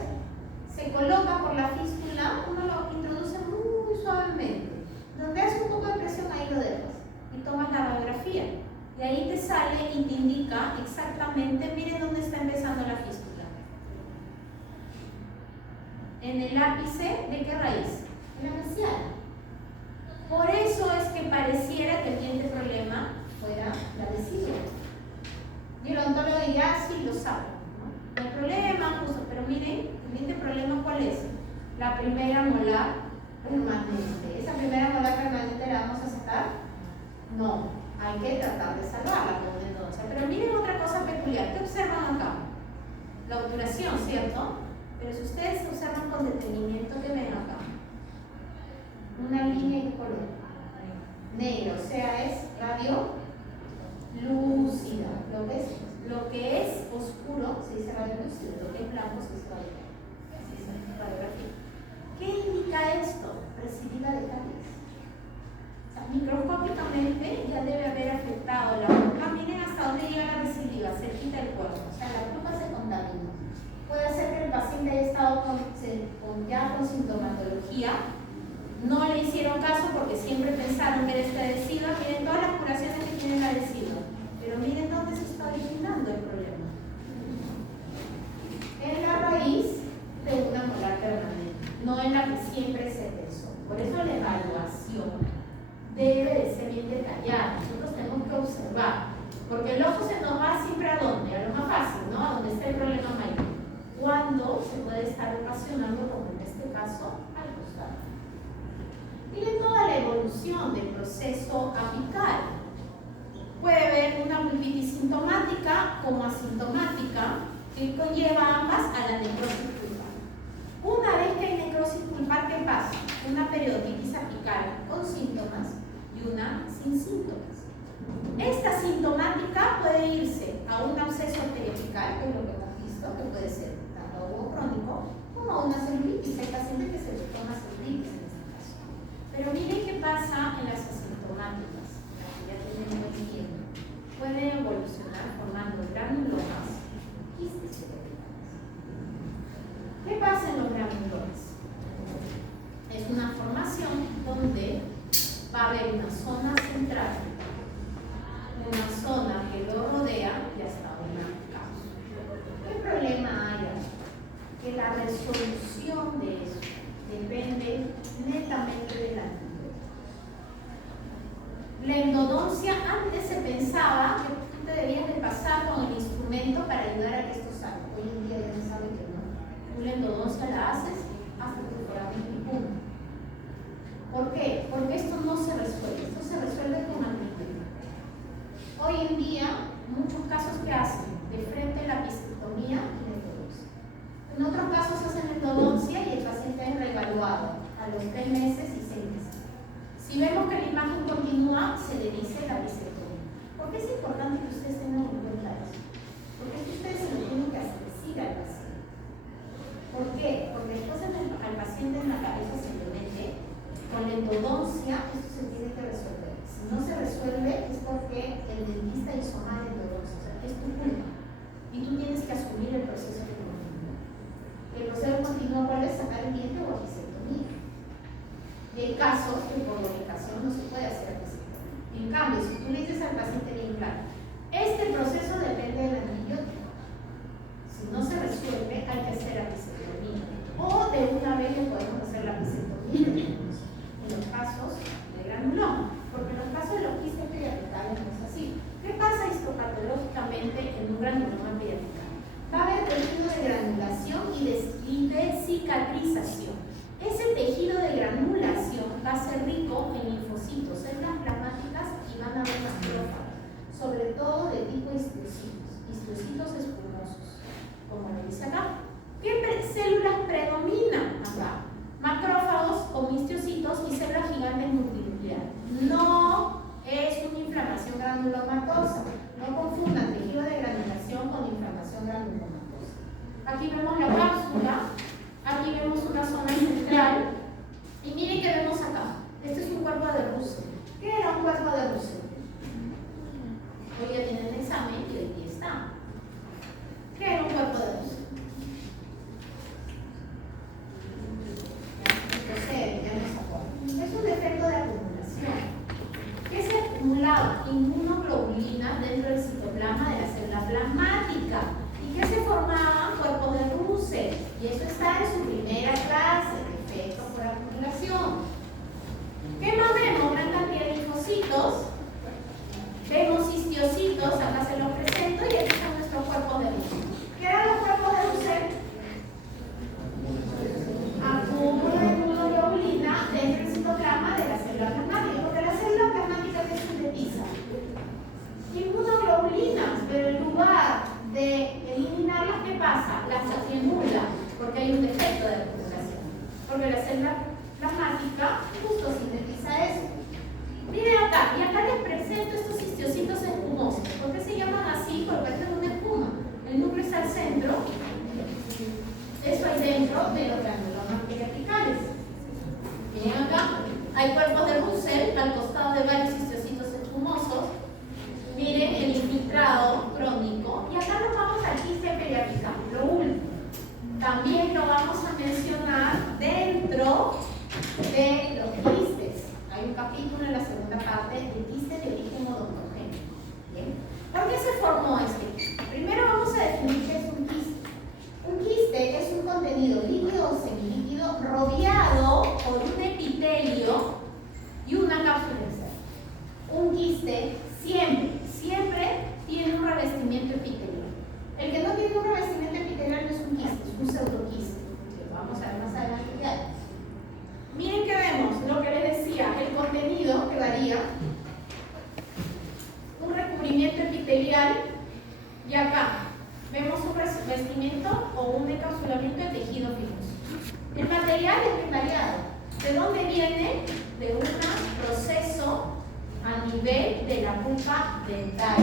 Se coloca por la fístula, uno lo introduce muy suavemente. Donde hace un poco de presión, ahí lo dejas. Y tomas la radiografía. Y ahí te sale y te indica exactamente, miren dónde está empezando la fístula. En el ápice, ¿de qué raíz? En la mesial. Por eso es que pareciera que el diente problema fuera la vesícula. Y el odontólogo diría, sí, lo sabe. No hay problema, justo, pero miren, el diente problema, ¿cuál es? La primera molar permanente. ¿Esa primera molar permanente la vamos a sacar? No, hay que tratar de salvarla con una endodoncia. Pero miren otra cosa peculiar, ¿qué observan acá? La obturación, ¿cierto? Pero si ustedes observan con detenimiento, ¿qué ven acá? Una línea de color negro, o sea, es radio lúcida. Lo que es oscuro se dice radio lúcida, lo que es blanco se dice radiografía. ¿Qué indica esto? Recidiva de caries. O sea, microscópicamente ya debe haber afectado la boca. Miren hasta dónde llega la recidiva, cerquita del cuerpo. O sea, la pluma se contamina. Puede ser que el paciente haya estado ya con sintomatología. No le hicieron caso porque siempre pensaron que era esta adhesiva. Miren todas las curaciones que tiene la adhesiva. Pero miren dónde se está originando el problema. En la raíz de una molar permanente, no en la que siempre se pensó. Por eso la evaluación debe de ser bien detallada. Nosotros tenemos que observar. Porque el ojo se nos va siempre a dónde, a lo más fácil, ¿no? A donde está el problema mayor. ¿Cuándo se puede estar ocasionando, como en este caso, al costado? Miren toda la evolución del proceso apical. Puede haber una pulpitis sintomática como asintomática que conlleva ambas a la necrosis pulpar. Una vez que hay necrosis pulpar, ¿qué pasa? Una periodontitis apical con síntomas y una sin síntomas. Esta sintomática puede irse a un absceso periapical, que es lo que hemos visto, que puede ser tanto agudo crónico como a una celulitis. Hay pacientes que se les toma celulitis en este caso. Pero miren qué pasa en las asintomáticas, las que ya tenemos viendo. Pueden evolucionar formando granulomas y quistes periapicales. ¿Qué pasa en los granulomas? Es una formación donde va a haber una zona central, una zona que lo rodea y hasta una causa. ¿Qué problema hay ahí? Que la resolución de eso depende netamente de la antigüedad. La endodoncia, antes se pensaba que tú te debías de pasar con el instrumento para ayudar a que esto salga. Hoy en día ya se sabe que no. Tú la endodoncia la haces hasta que te foramen y punto. ¿Por qué? Porque esto no se resuelve, esto se resuelve con amplitud. Hoy en día, muchos casos que hacen de frente la episiotomía y la endodoncia. En otros casos hacen endodoncia y el paciente es reevaluado a los 3 meses y 6 meses. Si vemos que la imagen continúa, se le dice la bisectomía. ¿Por qué es importante que ustedes tengan en cuenta eso? Porque es que ustedes se lo tienen que decir al paciente. ¿Por qué? Porque después al paciente en la cabeza se le mete, con la endodoncia esto se tiene que resolver. Si no se resuelve es porque el dentista hizo mal endodoncia, o sea, es tu culpa. Y tú tienes que asumir el proceso que continúa. El proceso continúa, ¿cuál es? Sacar el diente o bisectomía. Y hay casos que por ubicación no se puede hacer bisectomía. En cambio, si tú le dices al paciente bien claro, este proceso depende del antibiótico. Si no se resuelve, hay que hacer la bisectomía. O de una vez le podemos hacer la bisectomía en los casos de granuloma. Porque en los casos de los quistes periapicales no es así. ¿Qué pasa histopatológicamente en un granuloma periapical? Va a haber tejido de granulación y de cicatrización. Ese tejido de granulación va a ser rico en linfocitos, células plasmáticas y van a haber macrófagos, sobre todo de tipo histocitos espumosos, como lo dice acá. ¿Qué células predominan acá? Macrófagos con histocitos y células gigantes multinucleares. No es una inflamación granulomatosa. No confundan tejido de granulación con inflamación granulomatosa. Aquí vemos la cápsula, aquí vemos una zona central y miren qué vemos acá. Este es un cuerpo de Russell. ¿Qué era un cuerpo de Russell? Hoy ya tienen el examen y aquí está. ¿Qué era un cuerpo de Russell? Es un defecto de acumulación. ¿Qué se acumulaba? Inmunoglobulina dentro del citoplasma de la célula plasmática. ¿Y qué se formaba? Cuerpos de Russell. Y eso está en su primera clase, defecto por acumulación. ¿Qué más vemos? Gran cantidad de linfocitos. Vemos histiocitos, acá se los presento, y aquí están nuestros cuerpos de Russell. ¿Qué eran los cuerpos de Russell? Acúmulo de inmunoglobulina dentro del citoplasma de la célula plasmática, porque la célula plasmática que sintetiza inmunoglobulinas, pero en lugar de eliminarlas, ¿qué pasa? Las acumula, porque hay un defecto de acumulación, porque la célula plasmática justo sintetiza eso. Miren acá, y acá les presento estos histiocitos espumosos. ¿Por qué se llaman así? Porque es una espuma. El núcleo está al centro. Eso hay dentro de los granulomas periapicales. Miren acá, hay cuerpos de Russell al costado de varios histocitos espumosos. Miren el infiltrado crónico. Y acá nos vamos al quiste periapical, lo último. También lo vamos a mencionar dentro de los quistes. Hay un capítulo en la segunda parte de quiste de origen odontogénico. ¿Bien? ¿Por qué se formó este? Primero vamos a definir qué es un quiste. Un quiste es un contenido líquido o semilíquido rodeado por un epitelio y una cápsula externa. Un quiste siempre tiene un revestimiento epitelial. El que no tiene un revestimiento epitelial no es un quiste, es un pseudoquiste. Vamos a ver más adelante qué hay. Miren que vemos lo que les decía, el contenido que varía, un recubrimiento epitelial y acá vemos un revestimiento o un encapsulamiento de tejido fibroso. El material es bien variado. ¿De dónde viene? De un proceso a nivel de la pulpa dental.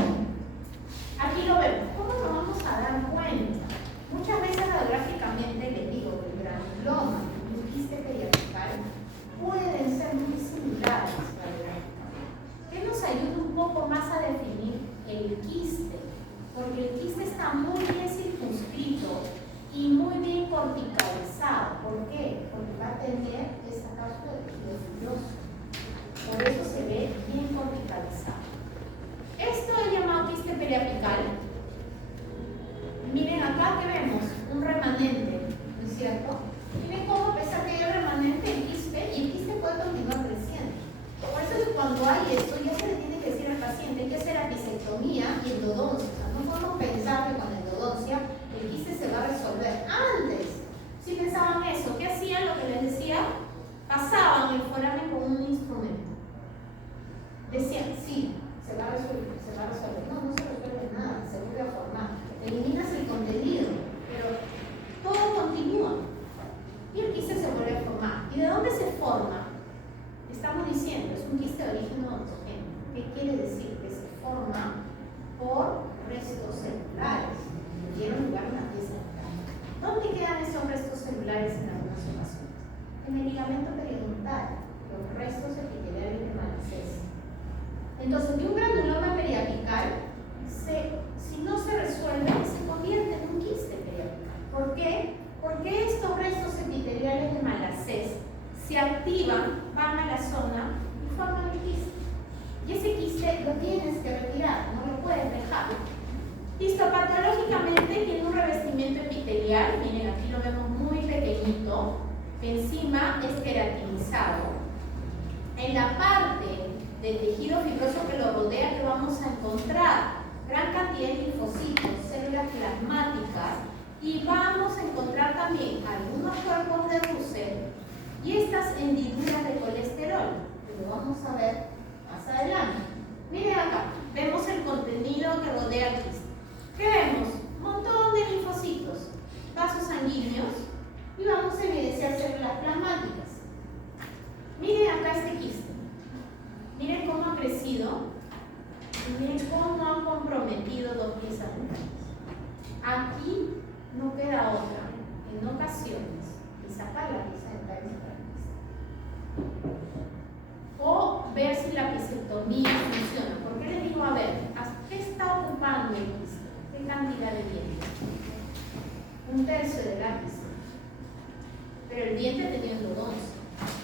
Aquí lo vemos. ¿Cómo nos vamos a dar cuenta? Muchas veces radiográficamente les digo que el granuloma y el quiste periapical pueden ser muy similares radiográficamente. ¿Qué nos ayuda un poco más a definir el quiste? Porque el quiste está muy bien circunscrito y muy bien corticalizado. ¿Por qué? Porque va a tener esta cápsula de tejido fibroso. Por eso se ve bien corticalizado. Esto es llamado quiste periapical. Miren acá que vemos un remanente, ¿no es cierto? Miren cómo a pesar que hay un remanente el quiste puede continuar creciendo. Por eso es que cuando hay esto ya se le tiene que decir al paciente que hacer bisectomía y endodoncia. O sea, no podemos pensar que con la endodoncia el quiste se va a resolver. Antes, si pensaban eso, ¿qué hacían? Lo que les decía, pasaban el foramen con un instrumento. Decían, sí, se va a resolver. No, no se resuelve nada, se vuelve a formar. Eliminas el contenido, pero todo Entonces, de un granuloma periapical, si no se resuelve, se convierte en un quiste periapical. ¿Por qué? Porque estos restos epiteliales de Malacés se activan, van a la zona y forman el quiste. Y ese quiste lo tienes que retirar, no lo puedes dejar. Histopatológicamente tiene un revestimiento epitelial, miren, aquí lo vemos muy pequeñito, que encima es queratinizado. En la parte del tejido fibroso que lo rodea, que vamos a encontrar gran cantidad de linfocitos, células plasmáticas, y vamos a encontrar también algunos cuerpos de Russell y estas hendiduras de colesterol, que lo vamos a ver más adelante. Miren acá, vemos el contenido que rodea el quiste. ¿Qué vemos? Un montón de linfocitos, vasos sanguíneos, y vamos a evidenciar células plasmáticas. Miren acá este quiste. Miren cómo ha crecido y miren cómo han comprometido dos piezas dentales. Aquí no queda otra, en ocasiones, y sacar la pieza dental o ver si la pisectomía funciona. ¿Por qué les digo a ver? ¿Qué está ocupando el quiste? ¿Qué cantidad de dientes? 1/3 del ápice. Pero el diente tenía endodoncia.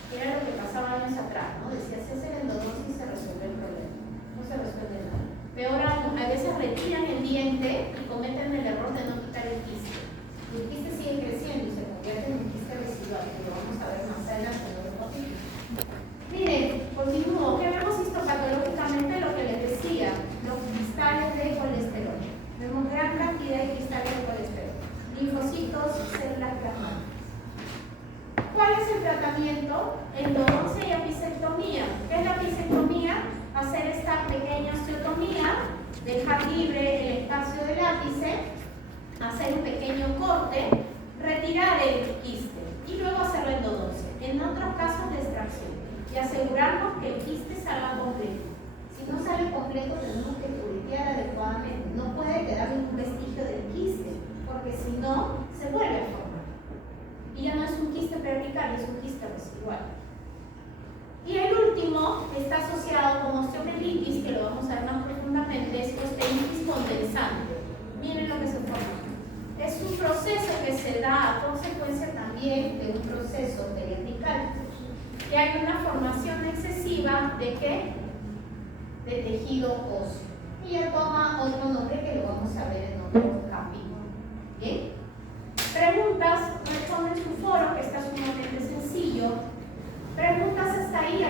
Era lo que pasaba años atrás, ¿no? Decía, si hace la endodoncia y se resuelve el problema. No se resuelve nada. Peor aún, a veces retiran el diente y cometen el error de no quitar el quiste. Y el quiste sigue creciendo y se convierte en un quiste residual, que lo vamos a ver más adelante en otro capítulo. Miren, continúo. ¿Qué vemos histopatológicamente? Lo que les decía, los cristales de colesterol. Vemos gran cantidad de cristales de colesterol. Linfocitos, células plasmáticas. ¿Cuál es el tratamiento? Endodoncia y apicectomía. ¿Qué es la apicectomía? Hacer esta pequeña osteotomía, dejar libre el espacio del ápice, hacer un pequeño corte, retirar el quiste y luego hacer la endodoncia. En otros casos, de extracción. Y asegurarnos que el quiste salga completo. Si no sale completo, tenemos que curetear adecuadamente. No puede quedar ningún vestigio del quiste, porque si no, se vuelve a formar. Y ya no es un quiste periapical, es un quiste residual. Y el último está asociado con osteomelitis, que lo vamos a ver más profundamente, es osteitis condensante. Miren lo que se forma. Es un proceso que se da a consecuencia también de un proceso periapical. Que hay una formación excesiva de ¿qué? De tejido óseo. Y ya toma otro nombre que lo vamos a ver en otro capítulo. ¿Bien? Preguntas, responden su foro, que está sumamente sencillo. Preguntas hasta ahí,